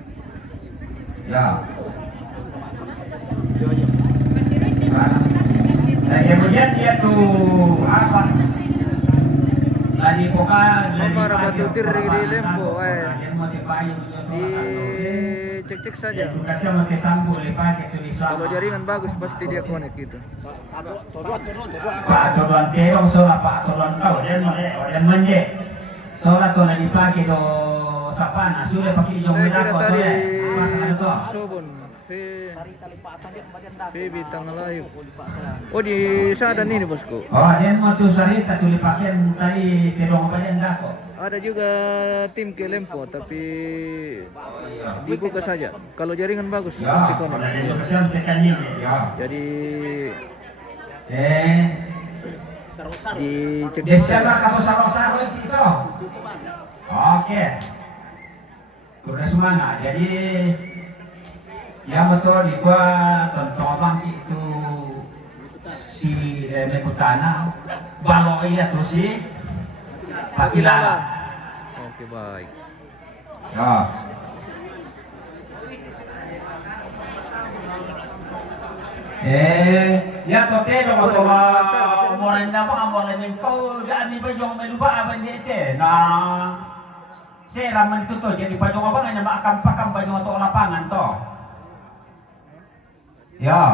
Nah, kemudian dia tuh apa? Lagi poka, lagi Para pagi, batu tir di Lempo, Yang mau dipayu, Cek-cek saja. Edukasi mau kesambu, lipat itu di Kalau jaringan bagus pasti dia connect gitu. Pak Todoan terong sola Pak Todoan tahu dan manje. Sola to lagi pagi do sapana, sudah pakai jong Saya kira medako to tadi ya. Pasang to. Sobon. Baby tanggal layu. Oh di Sadan ini bosku. Oh, dia mau tuh sarita tuh dipakai tadi terong badan dako. Ada juga tim ke Lempo tapi dibuka saja. Kalau jaringan bagus Ya, pasti kalau connect. ada edukasi yang tekannya ya. Jadi Eh, dicek desa lah kamu saro-saro itu. Oke. Kuda semangat. Jadi yang betul di gua tonton itu si Mekutana baloi ya tuh si Pakilala. Oke baik. Ya. Ya tote dong atau mulai nama mulai mengkau dan ni bajong meluba abang dia te. Nah, saya ramen itu tuh jadi bajong abang hanya makan pakam bajong atau lapangan toh. Ya.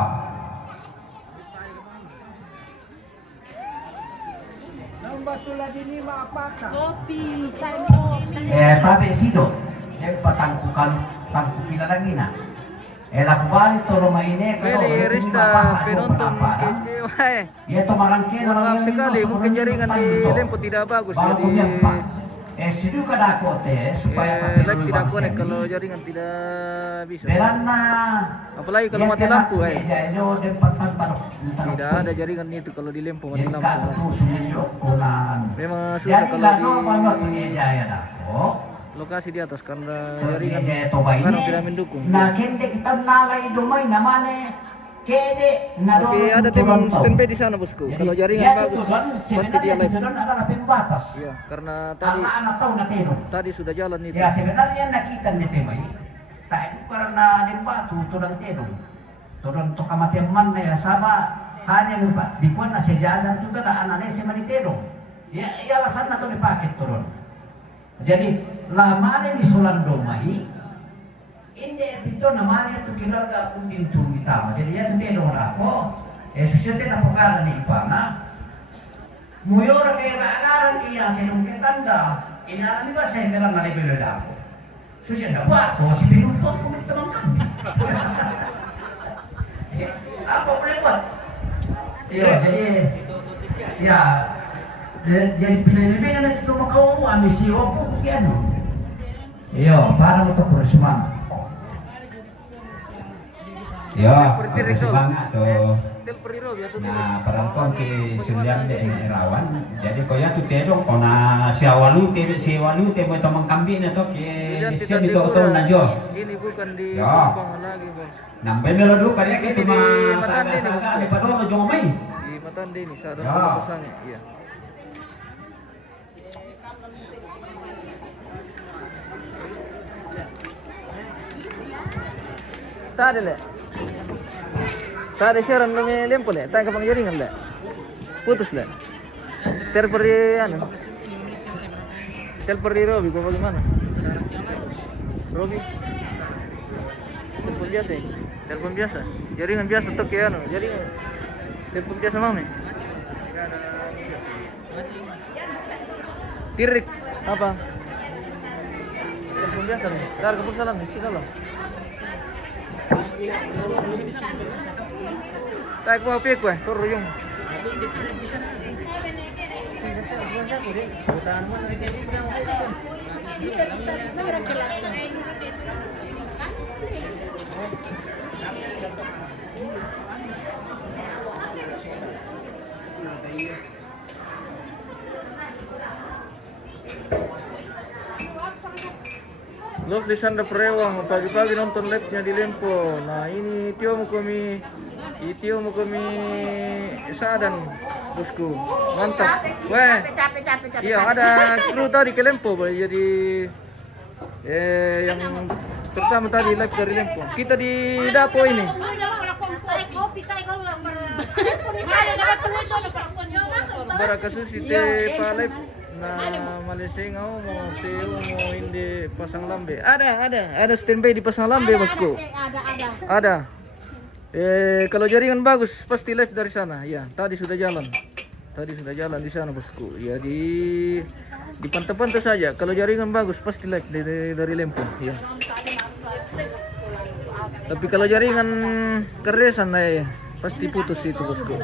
Tapi sido, yang patangkukan tangkukin na lang ina. Lakubali to rumah ini Beli Rista penonton KJ. Ya to marangke na Maaf lang sekali mungkin jaringan di Lempo tidak bagus jadi sido kada ko te supaya live tidak connect kalau jaringan tidak bisa. Berana. Apalagi kalau mati lampu Tidak Tidak ada jaringan itu kalau di Lempo mati Jadi lampu. kata tuh suminyo ko na. Memang susah Jadi kalau lano di paano tunya jaya dako. lokasi di atas karena Jaringan jaringan to ba kadang ini? tidak mendukung. Na kende kita nalay dumay namane. Kede na Oke, ada tim standby di sana bosku. Kalau jaringan bagus pasti dia live. adalah pembatas. Iya, karena tadi Anak-anak tahu na tinong. tadi sudah jalan itu. Ya sebenarnya nakita ni Timay. Tayo karena dimbatu tudang tinong. Tudang to kamatian man na sama hanya lupa. Di kuan na si Jazan juga na anane si Manitero. Ya alasan na to dipakai turun. Jadi lamane ni Sulandomai. Hindi ito namanya itu kilarga akong pintu itama. Jadi yan tinong ako. Susyete na pagkaran ni Ipana. Muyora kaya kaagaran kaya tinong kitanda. Inalami ba sa melang nalibilo na ako? Susyete na po ako. Si pinumpot ko magtamang kami. Apa pelepot? Iya, jadi pinilipinan na ito makawamu. Amisiyo ko kaya ano. Iyo, para mo ito kursuman. Ya, semangat tuh. Tel periro ya tuh. Nah, perangkong ki Sulian de Irawan. Jadi koya tu tedong kona si walu te mo tamang kambi na to ki mission itu utol na jo. Ini bukan di Ya. Lampang lagi, Bos. Nambe melo kaya Ini ki cuma di saga-saga ni padolo jo mai. Di Matande ini sadar Ya. pesannya. Iya. Tadi le. Tadi siaran kami Lempo le. Tadi kapang jaringan le. Putus le. Terperi anu. Terperi Robi kau bagaimana? Robi. Telepon biasa ini. Telepon biasa. Jaringan biasa tuh kayak anu. Jaringan. Telepon biasa mami. Tirik apa? Telepon biasa nih. Dar ke salam nih, sila. Tak mau piye kowe, turu yung. Love di Sandra Prewang, pagi-pagi nonton live-nya di Lempo. Nah ini Tio mau kami Sadan, bosku. Mantap. Weh, Capek. iya ada kru tadi ke Lempo, jadi yang pertama tadi live dari Lempo. Kita di Dapo ini. Baraka susi te pa live na malising ako mo, tiyo mo hindi pasang lambe. Ada standby di pasang lambe, bosku. Ada. Kalau jaringan bagus pasti live dari sana. Ya, tadi sudah jalan. Di sana, bosku. Ya di pantau-pantau saja. Kalau jaringan bagus pasti live dari Lempo. Ya. Tapi kalau jaringan keresan pasti putus itu, bosku.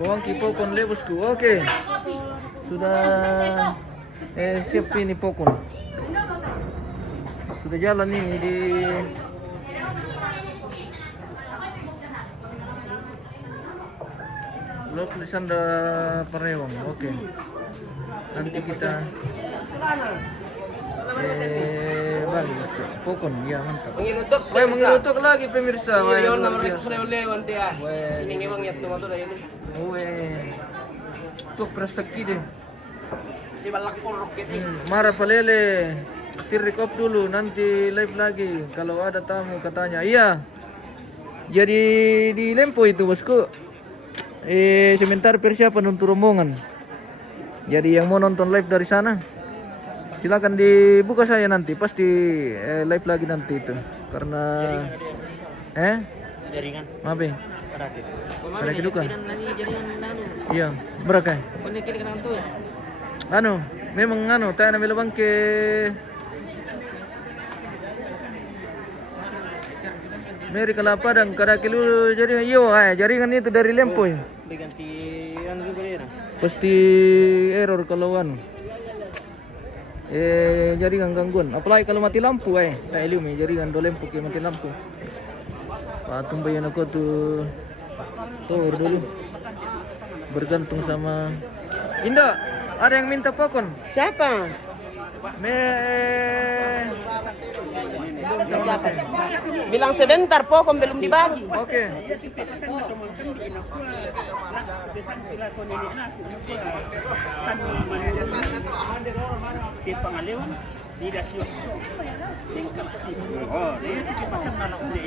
Bawang kipokon le, bosku. Oke. Sudah siap ini pokon. Sudah jalan ini di Blok tulisan da Parewang. Oke. Nanti kita balik bosku. Pokon, ya mantap. Mengirutuk. Mengirutuk lagi pemirsa. Yon nomor rekus leon dia. Sini ngewang nyat tuh dari ini. Tuh rezeki deh. Di balak porok gitu. Marah palele. Tirik off dulu, nanti live lagi. Kalau ada tamu katanya. Iya. Jadi di Lempo itu, bosku. Sebentar persiapan untuk rombongan. Jadi yang mau nonton live dari sana, silakan dibuka saya nanti. Pasti live lagi nanti itu. Karena Jaringan. Mabe. Ada kedukan. Iya, berapa? Anu, memang tayo na milabang ke Meri Kalapadang, kada kilo jaringan jaringan itu dari Lempo ya. Ganti anu juga dia. Pasti error kalau anu. Jaringan gangguan. Apalagi kalau mati lampu ilmu jaringan do Lempo ke mati lampu. Patumbayan ako tuh tower dulu. Bergantung sama Indah. Ada yang minta pokon? Siapa? Bilang sebentar pokon belum dibagi. Oke.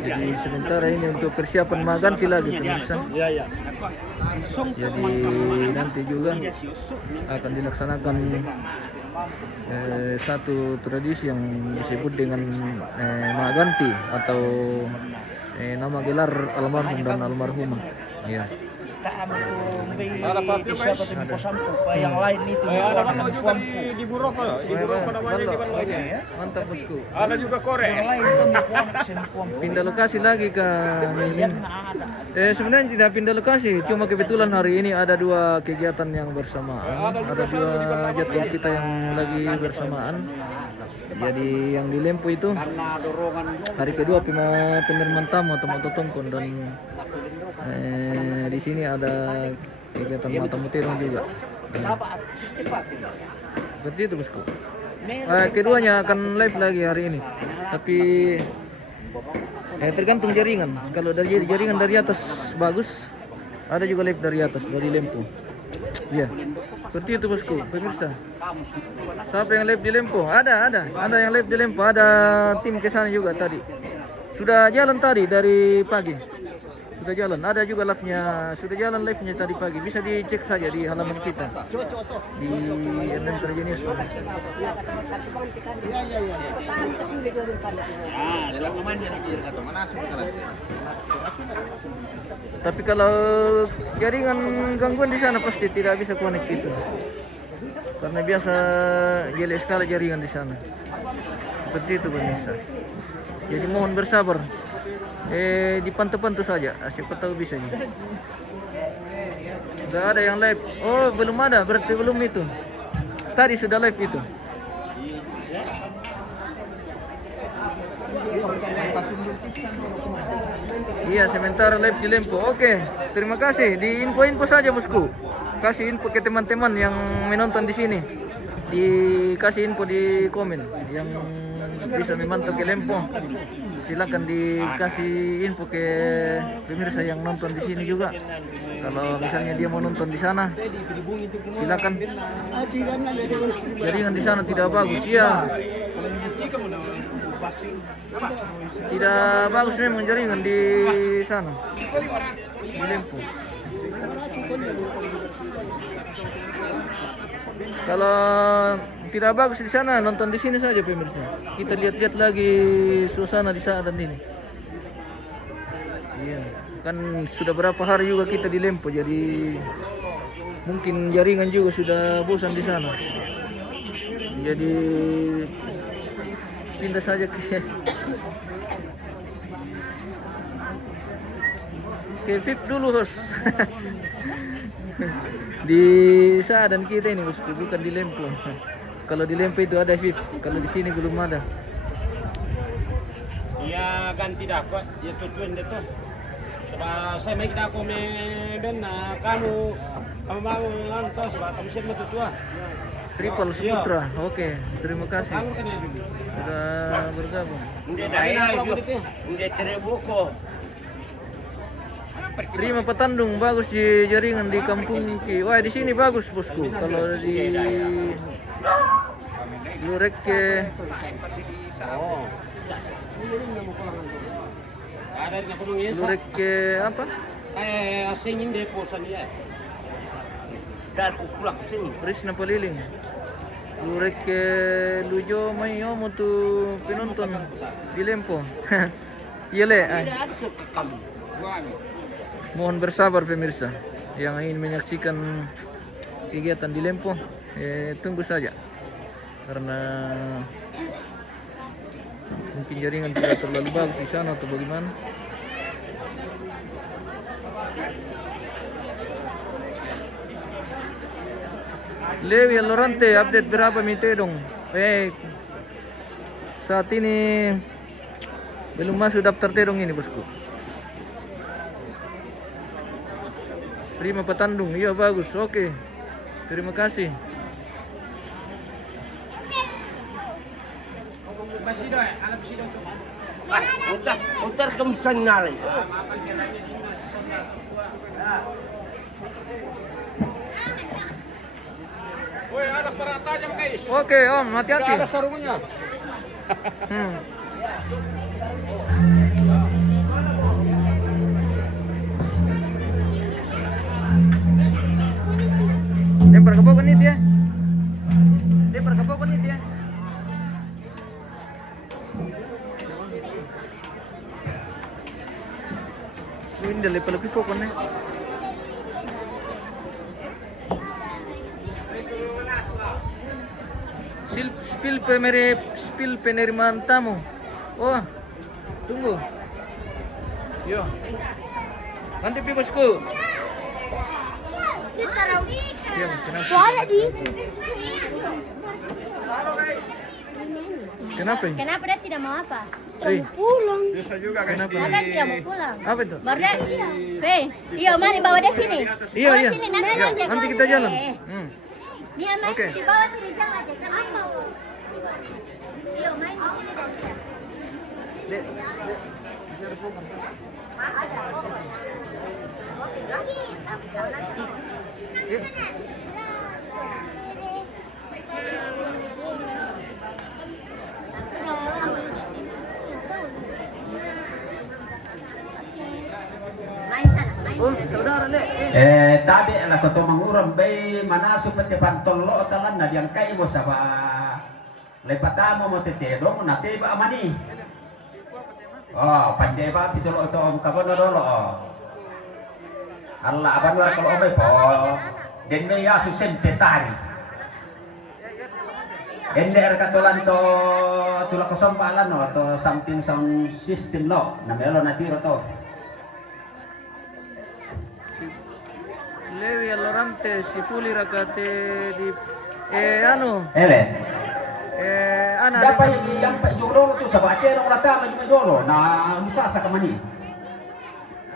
Jadi sementara ini untuk persiapan maganti lagi pemirsa. Iya. Jadi nanti juga akan dilaksanakan satu tradisi yang disebut dengan maganti atau nama gelar almarhum dan almarhumah. Ya. Ada papi siapa tuh di Posampu, yang lain itu ada kan juga di Buroko ya. Di Buroko namanya di mana ya? Mantap, bosku. Ada juga Korea. Yang lain itu di Puan. Pindah lokasi lagi ke ini. Sebenarnya tidak pindah lokasi, cuma kebetulan hari ini ada dua kegiatan yang bersamaan. Ada dua jadwal kita yang lagi bersamaan. Jadi yang di Lempo itu hari kedua penerimaan tamu atau mototongkon, dan di sini ada kegiatan mata mutirong juga. Seperti itu, bosku. Keduanya akan live lagi hari ini. Tapi tergantung jaringan. Kalau dari jaringan dari atas bagus, ada juga live dari atas dari Lempo. Iya. Seperti itu, bosku, pemirsa. Siapa yang live di Lempo? Ada yang live di Lempo. Ada tim ke sana juga tadi. Sudah jalan tadi dari pagi. Sudah jalan. Ada juga live-nya. Sudah jalan live-nya tadi pagi. Bisa dicek saja di halaman kita. Di MM Terjenis. Tapi kalau jaringan gangguan di sana pasti tidak bisa connect itu. Karena biasa jelek sekali jaringan di sana. Seperti itu, pemirsa. Jadi mohon bersabar. Dipantau-pantau saja. Siapa tahu bisa nih. Sudah ada yang live. Oh, belum ada. Berarti belum itu. Tadi sudah live itu. Iya, sementara live di Lempo. Oke, terima kasih. Di info-info saja, bosku. Kasih info ke teman-teman yang menonton di sini. Dikasih info di komen yang bisa memantau ke Lempo. Silakan dikasih info ke pemirsa yang nonton di sini juga. Kalau misalnya dia mau nonton di sana, silakan. Jaringan di sana tidak bagus, ya. Tidak bagus memang jaringan di sana. Di Lempo. Kalau tidak bagus di sana, nonton di sini saja pemirsa. Kita lihat-lihat lagi suasana di saat ini. Iya, kan sudah berapa hari juga kita di Lempo, jadi mungkin jaringan juga sudah bosan di sana. Jadi pindah saja ke VIP dulu, host. Di Saadan kita ini bosku, bukan di Lempo. Kalau di Lempo itu ada VIP, kalau di sini belum ada. Iya ganti dapat, dia tutuin itu. Sebab saya make dah aku ben kamu mau antos sebab kamu siapa tutua. Triple Suputra, oke, terima kasih Kamu kan ya dulu. sudah bergabung. Dia dah itu. Dia cerebuko. Prima Petandung bagus di jaringan di kampung Ki. Wah di sini bagus bosku. Kalau di Lureke, Ada di gunung Yesa. Lureke apa? Singin depo sana ya. Dan pulang ke sini. Prisna Peliling. Lureke Lujo Mayomo tuh penonton di Lempo. Iya le. Tidak ada suka kamu. Mohon bersabar pemirsa yang ingin menyaksikan kegiatan di Lempo, tunggu saja karena mungkin jaringan tidak terlalu bagus di sana atau bagaimana. Lewi Lorante update berapa mite dong? Saat ini belum masuk daftar terong ini bosku. Prima Petandung, iya bagus, oke. Terima kasih. Utar kamu sengal. Oke Om, hati-hati. Ada sarungnya. Lempar ke pokok itu ya. Lempar ke pokok itu ya. Ini dia lempar lebih pokoknya. Spill penerimaan tamu. Oh, tunggu. Yo. Nanti pi bosku. Iya, kenapa? Suara di. Kenapa? Kenapa dia tidak mau apa? Eh, Pulang. kenapa? Karena tidak mau pulang. Apa itu? Baru dia, iya mari bawa dia sini. Iya, Bawa iya. sini, nanti Ya, aja. nanti kita jalan. Dia main Oke. di bawah sini jangan aja. Apa? Iya main di sini dan dia. Main sana, main. Oh, saudara le. Tabi ala ko mangurang bay manaso pati pantolo talan na diang kay mo sa ba lepatamo mo tetedong na tiba amani. Oh, pandai ba pitulo to ang kabono dolo. Allah aban wala kalau omay po. Den me ya susen petari. Ender katulan to tulak ko sampalan no to something sound system lo na melo na tiro to. Lewi Lorante si Puli rakate di anu Ele. ana Dapat yang Pak Jolo tu sebab ada orang datang lagi Jolo na musa sa kamani.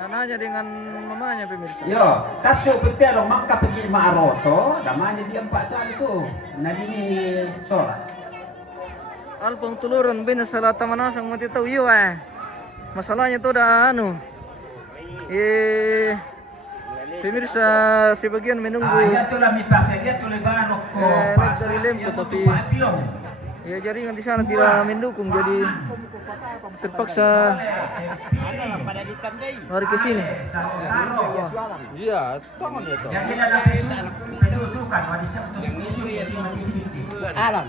anaknya dengan mamanya pemirsa. Yo, kaso petero mangka pergi maaroto, damani dia Pak tadi tu. Na dini solat. Alpang tuluran bina salata manasang mati tahu iyo masalahnya tuh dah anu pemirsa sebagian menunggu Ya tu lah mi pase dia tu lebanok ko pas. dari Lempo tapi ya jaringan di sana tidak mendukung jadi terpaksa lari ke sini. Iya, tangan dia tu. Yang kita dapat kan wadi siap to isu itu mati sedikit. Alam.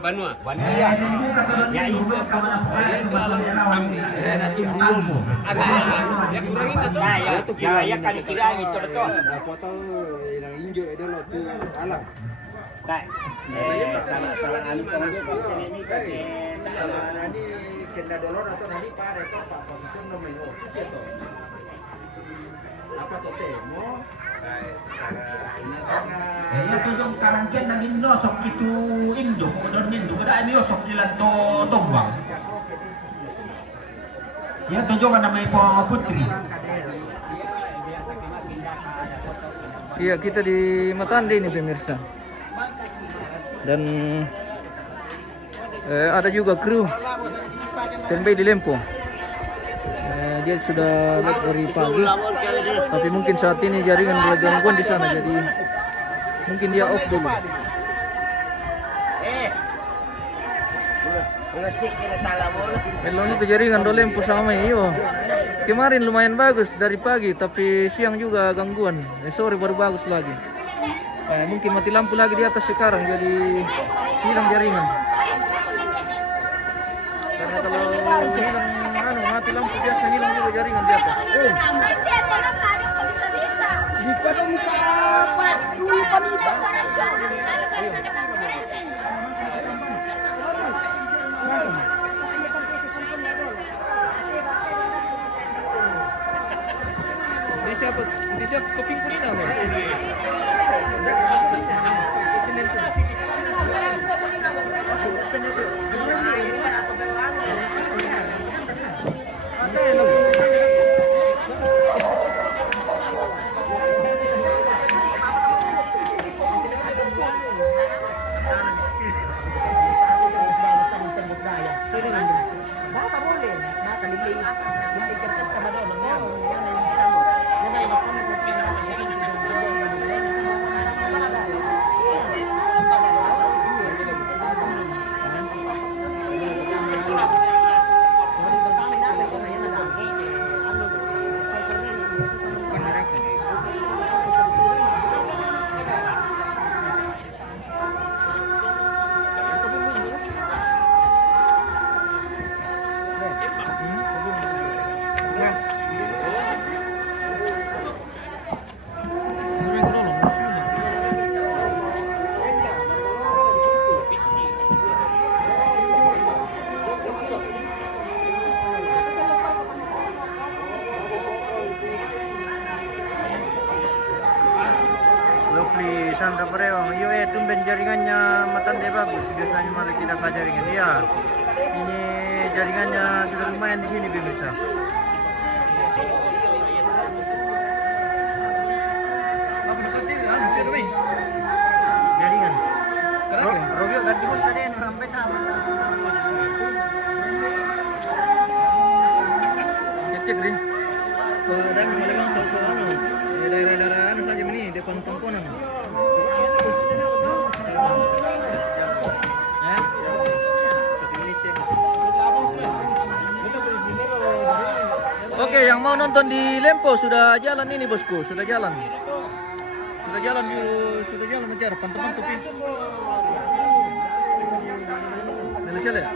Banua. Dan buka to ya ibu ka mana pokoknya itu bakal dia lawan. Tambo. Ya kurangin na to. Ya kami kira itu betul. Tak. Salah anu kan seperti ini kan. Nani kena dolor atau nani pare to Pak Komisioner nomor 1 itu. Apa to temo? Ya to jong karangken na Indo sok itu Indo ko don Indo kada mi sok kilan to tombang. Ya to jong na may putri. Iya, kita di Matande ini pemirsa. Dan ada juga kru standby di Lempo. Dia sudah live dari pagi, tapi mungkin saat ini jaringan mulai gangguan di sana, jadi mungkin dia off dulu. Meloni ke jaringan do Lempo sama iyo. Kemarin lumayan bagus dari pagi, tapi siang juga gangguan. Sore baru bagus lagi. Mungkin mati lampu lagi di atas sekarang, jadi hilang jaringan. Karena kalau hilang mati lampu biasa hilang juga jaringan di atas. Di siapa kuping kulina mo? Lovely Sandra Parewang, tumben jaringannya Matande bagus. Biasanya malah tidak ada jaringan. Iya, ini jaringannya sudah lumayan di sini pemirsa. Jaringan. Robio ganti bos ada yang sampai tahu. Cek deh. Dan memang soal daerah-daerah anu saja ini depan tongkonan. Oke, yang mau nonton di Lempo sudah jalan ini bosku, sudah jalan. Sudah jalan aja, pantau-pantau pi. Selesai ya?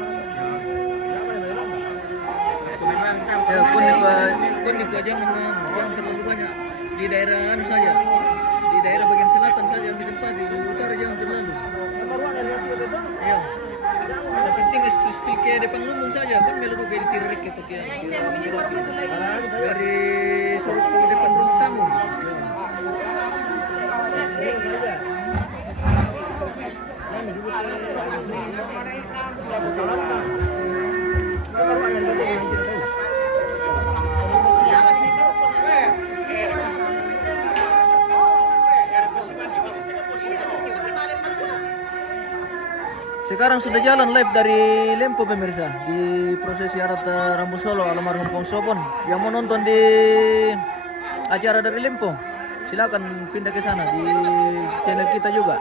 Ya, kuning jangan terlalu banyak di daerah anu saja, di daerah bagian selatan saja yang ditempati, di utara jangan terlalu. Ya, yang penting speaker depan lumbung saja kan melulu kayak ditirik gitu ya. Dari suruh ke depan ruang tamu. Sekarang sudah jalan live dari Lempo pemirsa di prosesi adat Rambu Solo almarhum Pong Sobon. Yang mau nonton di acara dari Lempo, silakan pindah ke sana di channel kita juga.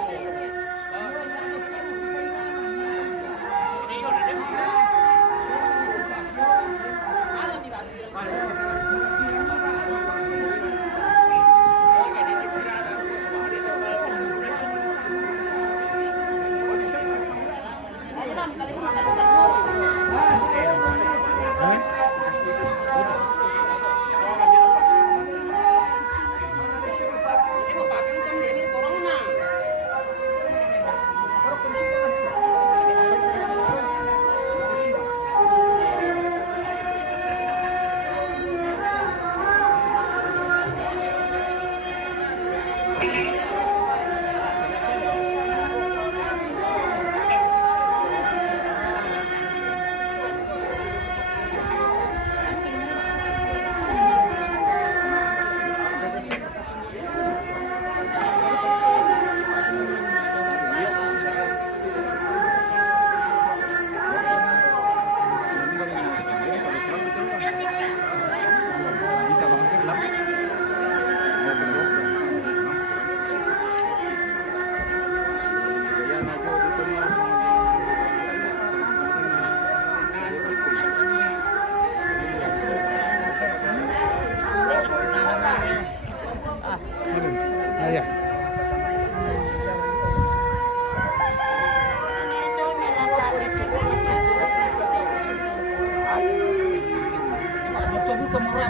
bukan mau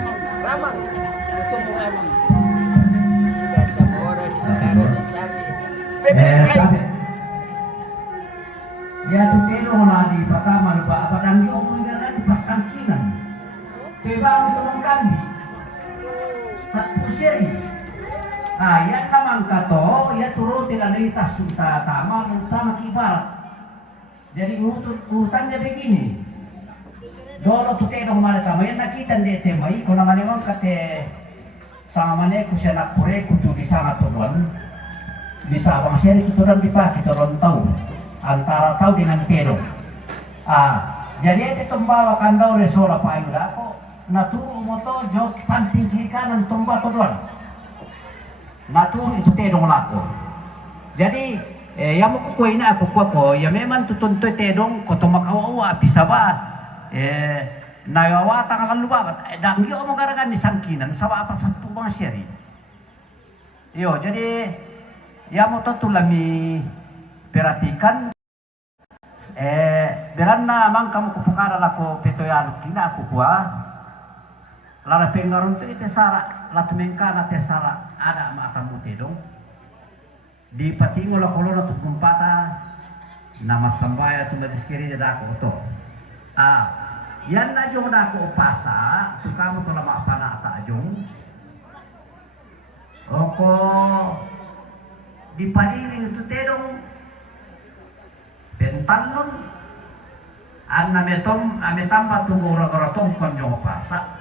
ramang. Bukan mau ramang. Sudah sama orang di sekarang dicari. Kasi, ya tu telong na di pertama lupa apa dan di omong dengan di pasangkinan. Tiba ang tulong kami. Sa pusiri. Ah, yan naman kato, ya turutin ang litas sunta tama, tama kibarat. Jadi urutannya begini. Dolo tu telong mana tama, yan nakita di temai, kung naman naman kate sama mana ko siya nakure ko tu di sana turuan. Bisa abang seri kita orang dipakai, kita orang tahu antara tahu dengan telong. Jadi itu tembawa kandau resola payuda ko naturu moto jok samping kiri kanan tomba todoan. Naturu itu telong lako. Jadi yang mau kukuin aku kuako ya memang tutunto telong ko tomakawa bisa ba nayawa tangan lupa dan dia omong garagan di sangkinan sama apa satu bang seri. Yo jadi ya mau tentu lami perhatikan beranna mang kamu kupukara lako petoyan kina aku kuah lara pengarun tu ite sara latu mengkana te sara ada mata mute dong di patingo la kolona tu kumpata nama sambaya tu madiskiri jada aku to yan na jong na aku pasta tu kamu tu lama pana ata jong oko di padiri itu tedong pentalon an ame tambah tunggu gara-gara tom konjong pasa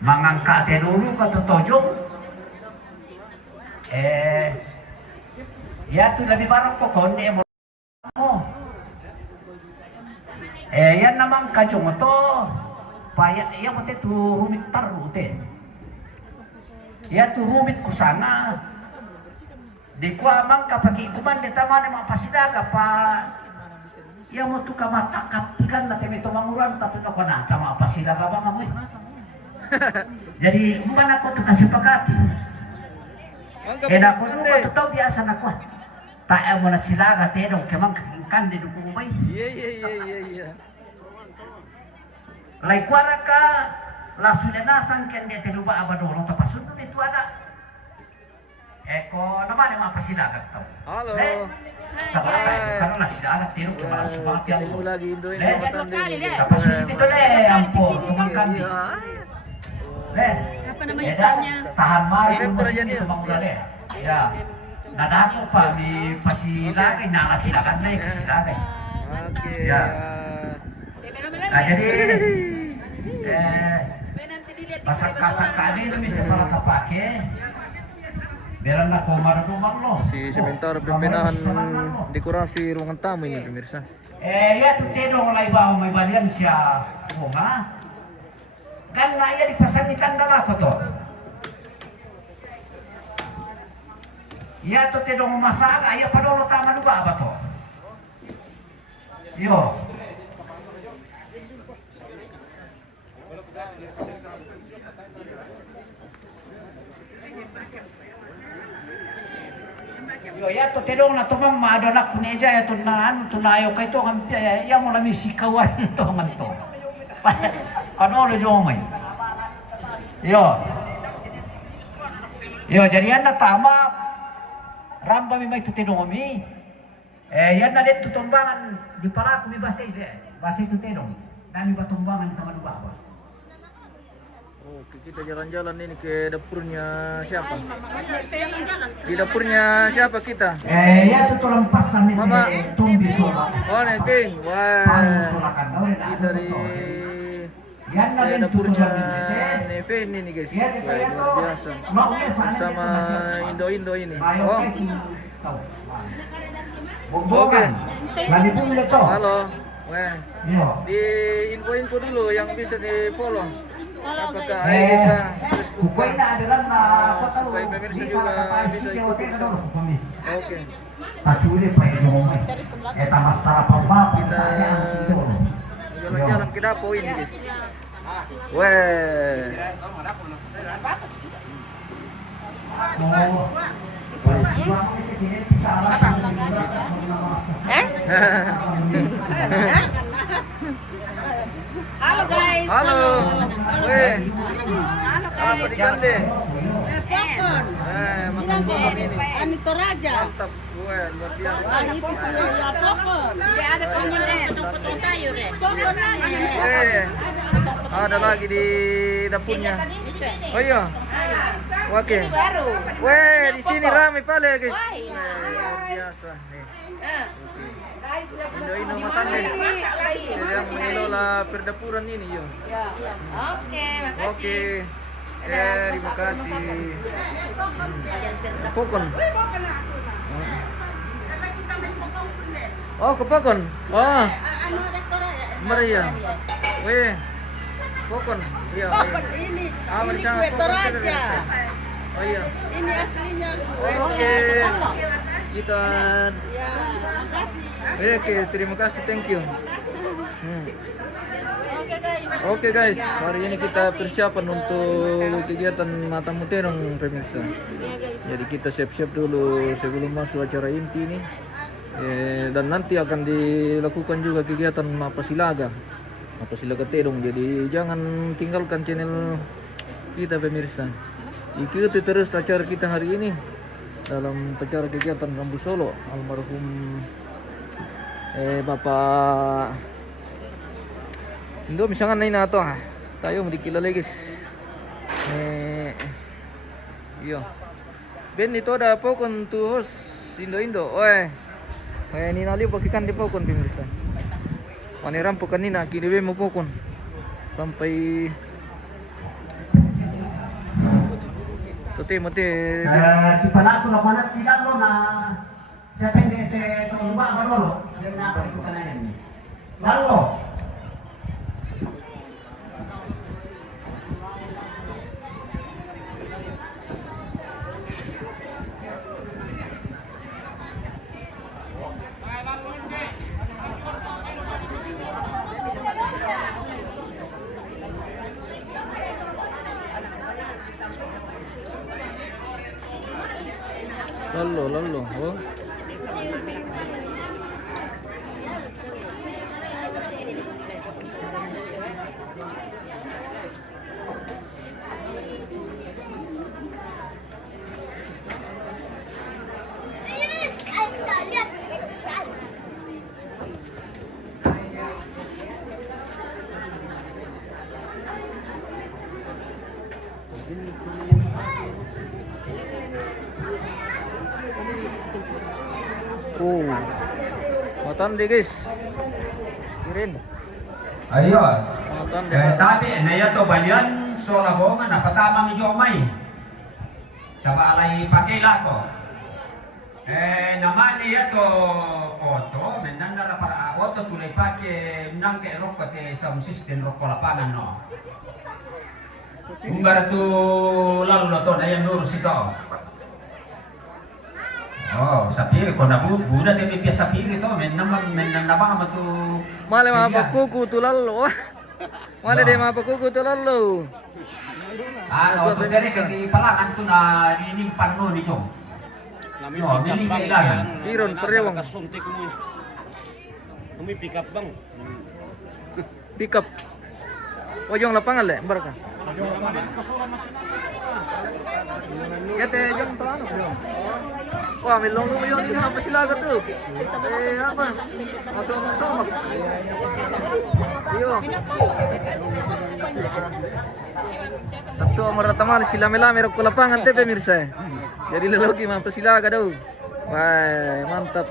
mangangka te dulu ka tojong ya tu lebih barok ko konde mo yan namang kajong to paya ya mote tu rumit taru te ya tu rumit kusanga di kuah mang kapagi kuman di taman mga pasidaga pa ya mo tu kamata kaptikan na temi mangurang tapi na kana tama pasidaga ba ngamoy jadi umban ako tu kasipagati na ko to to biasa na ko ta mo na silaga tedong kemang kakingkan di duku umay Iya. lai kuara ka lasudenasan ken de teluba abadolo tapasun itu ada Eko naman yung mga pasidagat tau. Halo. Sa bagay, kano na sidagat tiro kaya malas sumakap yan mo. Lagi Indoin Le, tapos susunod ito ampo, tumangkan di. Le, tahan mari kung masin ito mangula le. Ya, nadako pa, may pasilagay, nakasilagan na yung kasilagay. Oke. Ya. Jadi, masak-kasak kami namin ito para kapake. Biar nak kau marah lo. Si sementara pembenahan dekorasi ruangan tamu ini pemirsa. Ya tu tedong lai bawa mai balian sia bunga. Kan ya dipasang di tanggal aku tuh. Ya tu tedong masak ayah padolo taman ba apa tuh. Yo. Yo ya to tedong na to mamma do na kuneja ya to na anu to na yo kay to kan ya mo lami sikawan to man to. Ano le jo mai. Yo. Yo jadi yan na tama ramba mi mai to tedong mi. Yan na det to tumbangan di pala ko mi basay de. Basay to tedong. Dami ba tumbangan di taman ba. Oke, kita jalan-jalan ini ke dapurnya siapa? Di dapurnya siapa kita? Ya tu lempas kami Mama. tumbi sola. Oh, Neng. Wah. Paling sola kan dah Kita dari Yan na rin dapurnya tutulan Neve ini nih guys. Ya, Wah, ya, luar biasa. Sama Indo-Indo ini. Oh, Bonggongan. Lagi pun to. halo. Wah. Yo. Di info-info dulu yang bisa di-follow. Apakah Eh, kita bukoy na adalah na kota lo. Supaya pemirsa Bisa juga kata bisa isi ikuti ke kita. dulu kami. Oke. Pasuli pa yung mo. Eta mas tara pa ba Kita itu. jalan-jalan ke dapur ini guys. Weh. Oh. Pasiwang itu kini kita Halo guys. Halo. Weh. Apa di Gande? Popcorn. Makan popcorn ini. Ani Toraja. Mantap. Weh, luar biasa. Itu ya popcorn. Dia ada punya potong sayur ya. Popcorn lagi. Ada lagi di dapurnya. Oh iya. Oke. Baru. Weh, di sini ramai pale guys. Luar biasa nih. Indo-Indo matangnya. Yang mengelola perdapuran ini yo. Oke, makasih. Oke. Terima kasih. Pokon. Oh, ke Pokon. Oh. Maria. Weh. Pokon. Iya. Popcorn ini. Ini kue Toraja. Oh iya. Ini aslinya kue Oke. Kita Ya, makasih. Oke, terima kasih, thank you. Oke guys, hari ini kita persiapan untuk kegiatan Mata Muterong pemirsa. Jadi kita siap-siap dulu sebelum masuk acara inti ini. Dan nanti akan dilakukan juga kegiatan Mapasilaga Terong. Jadi jangan tinggalkan channel kita pemirsa. Ikuti terus acara kita hari ini dalam acara kegiatan Rambu Solo almarhum Bapak Indo misalkan na inato ha. Tayo madikilala guys. Iyo. Ben ito ada pokon to host Indo. Oy. Kaya ninaliw pakikan di pokon pemirsa. Maniram po kanina kinibe mo pokon. Sampai Mati. Di pala ko na manat kilang lo na sa pende to luba ba lo din na ko na yan. Lalo. Lalu. Oh. Matanda guys. Kirin. Ayo. Matanda. Tapi na to balian so na ko nga napatama mi jomay. Sa balay pakila ko. Naman niya to auto, menan na para auto tulay pake nang ke rok ke sound system rok ko lapangan no. Kung tu lalu lo to na yan nurus ito. Oh, sapiri ko na buda te pipia sapiri to men nama tu. Male mapakuku tu lalo. Male de mapakuku tu lalo. Ano to dari di palangan tu na ninimpan no ni chong. No, nini kailangan. Iron perewang. Kami pick up bang. Pick up. Ojong lapangan le, barka. Kete jong to ano. Wah, may long mo yun sa Pasilaga to. Apa? Masuk. Iyo. Satu maratamal sila melame ko lapangan te pemirsa. Jadi lalogi mga Pasilaga daw. Wah, mantap.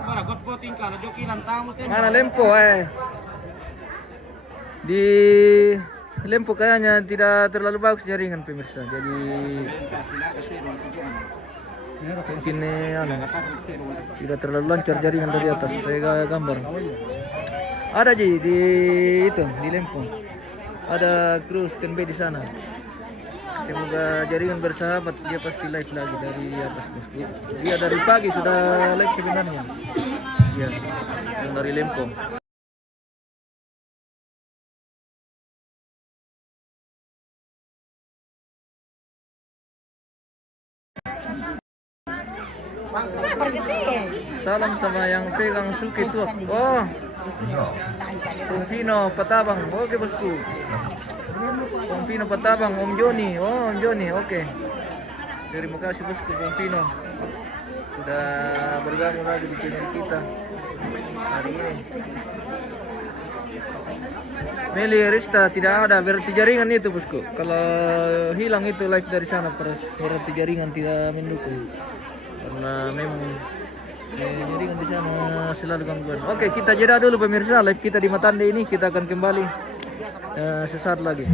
Para got-goting ka, joki lang tamo te. Mana lempo di lempo kayaknya tidak terlalu bagus jaringan pemirsa. Jadi mungkin tidak terlalu lancar jaringan dari atas. Saya gambar. Ada di itu di lempo. Ada kru standby di sana. Semoga jaringan bersahabat. Dia pasti live lagi dari atas. Dia dari pagi sudah live sebenarnya. Ya, yang dari lempo. Pergete. Salam sama yang pegang suki tuak. Oh, Om Pino Patabang. Oke bosku. Om Pino Patabang, Om Joni. Oh, Om Joni. Oke. Terima kasih bosku Om Pino. Sudah bergabung lagi di channel kita hari ini. Meli Rista tidak ada, berarti jaringan itu bosku. Kalau hilang itu live dari sana, berarti jaringan tidak mendukung. Karena memang jaringan di sana selalu gangguan. Oke, kita jeda dulu pemirsa, live kita di Matande ini kita akan kembali sesaat lagi.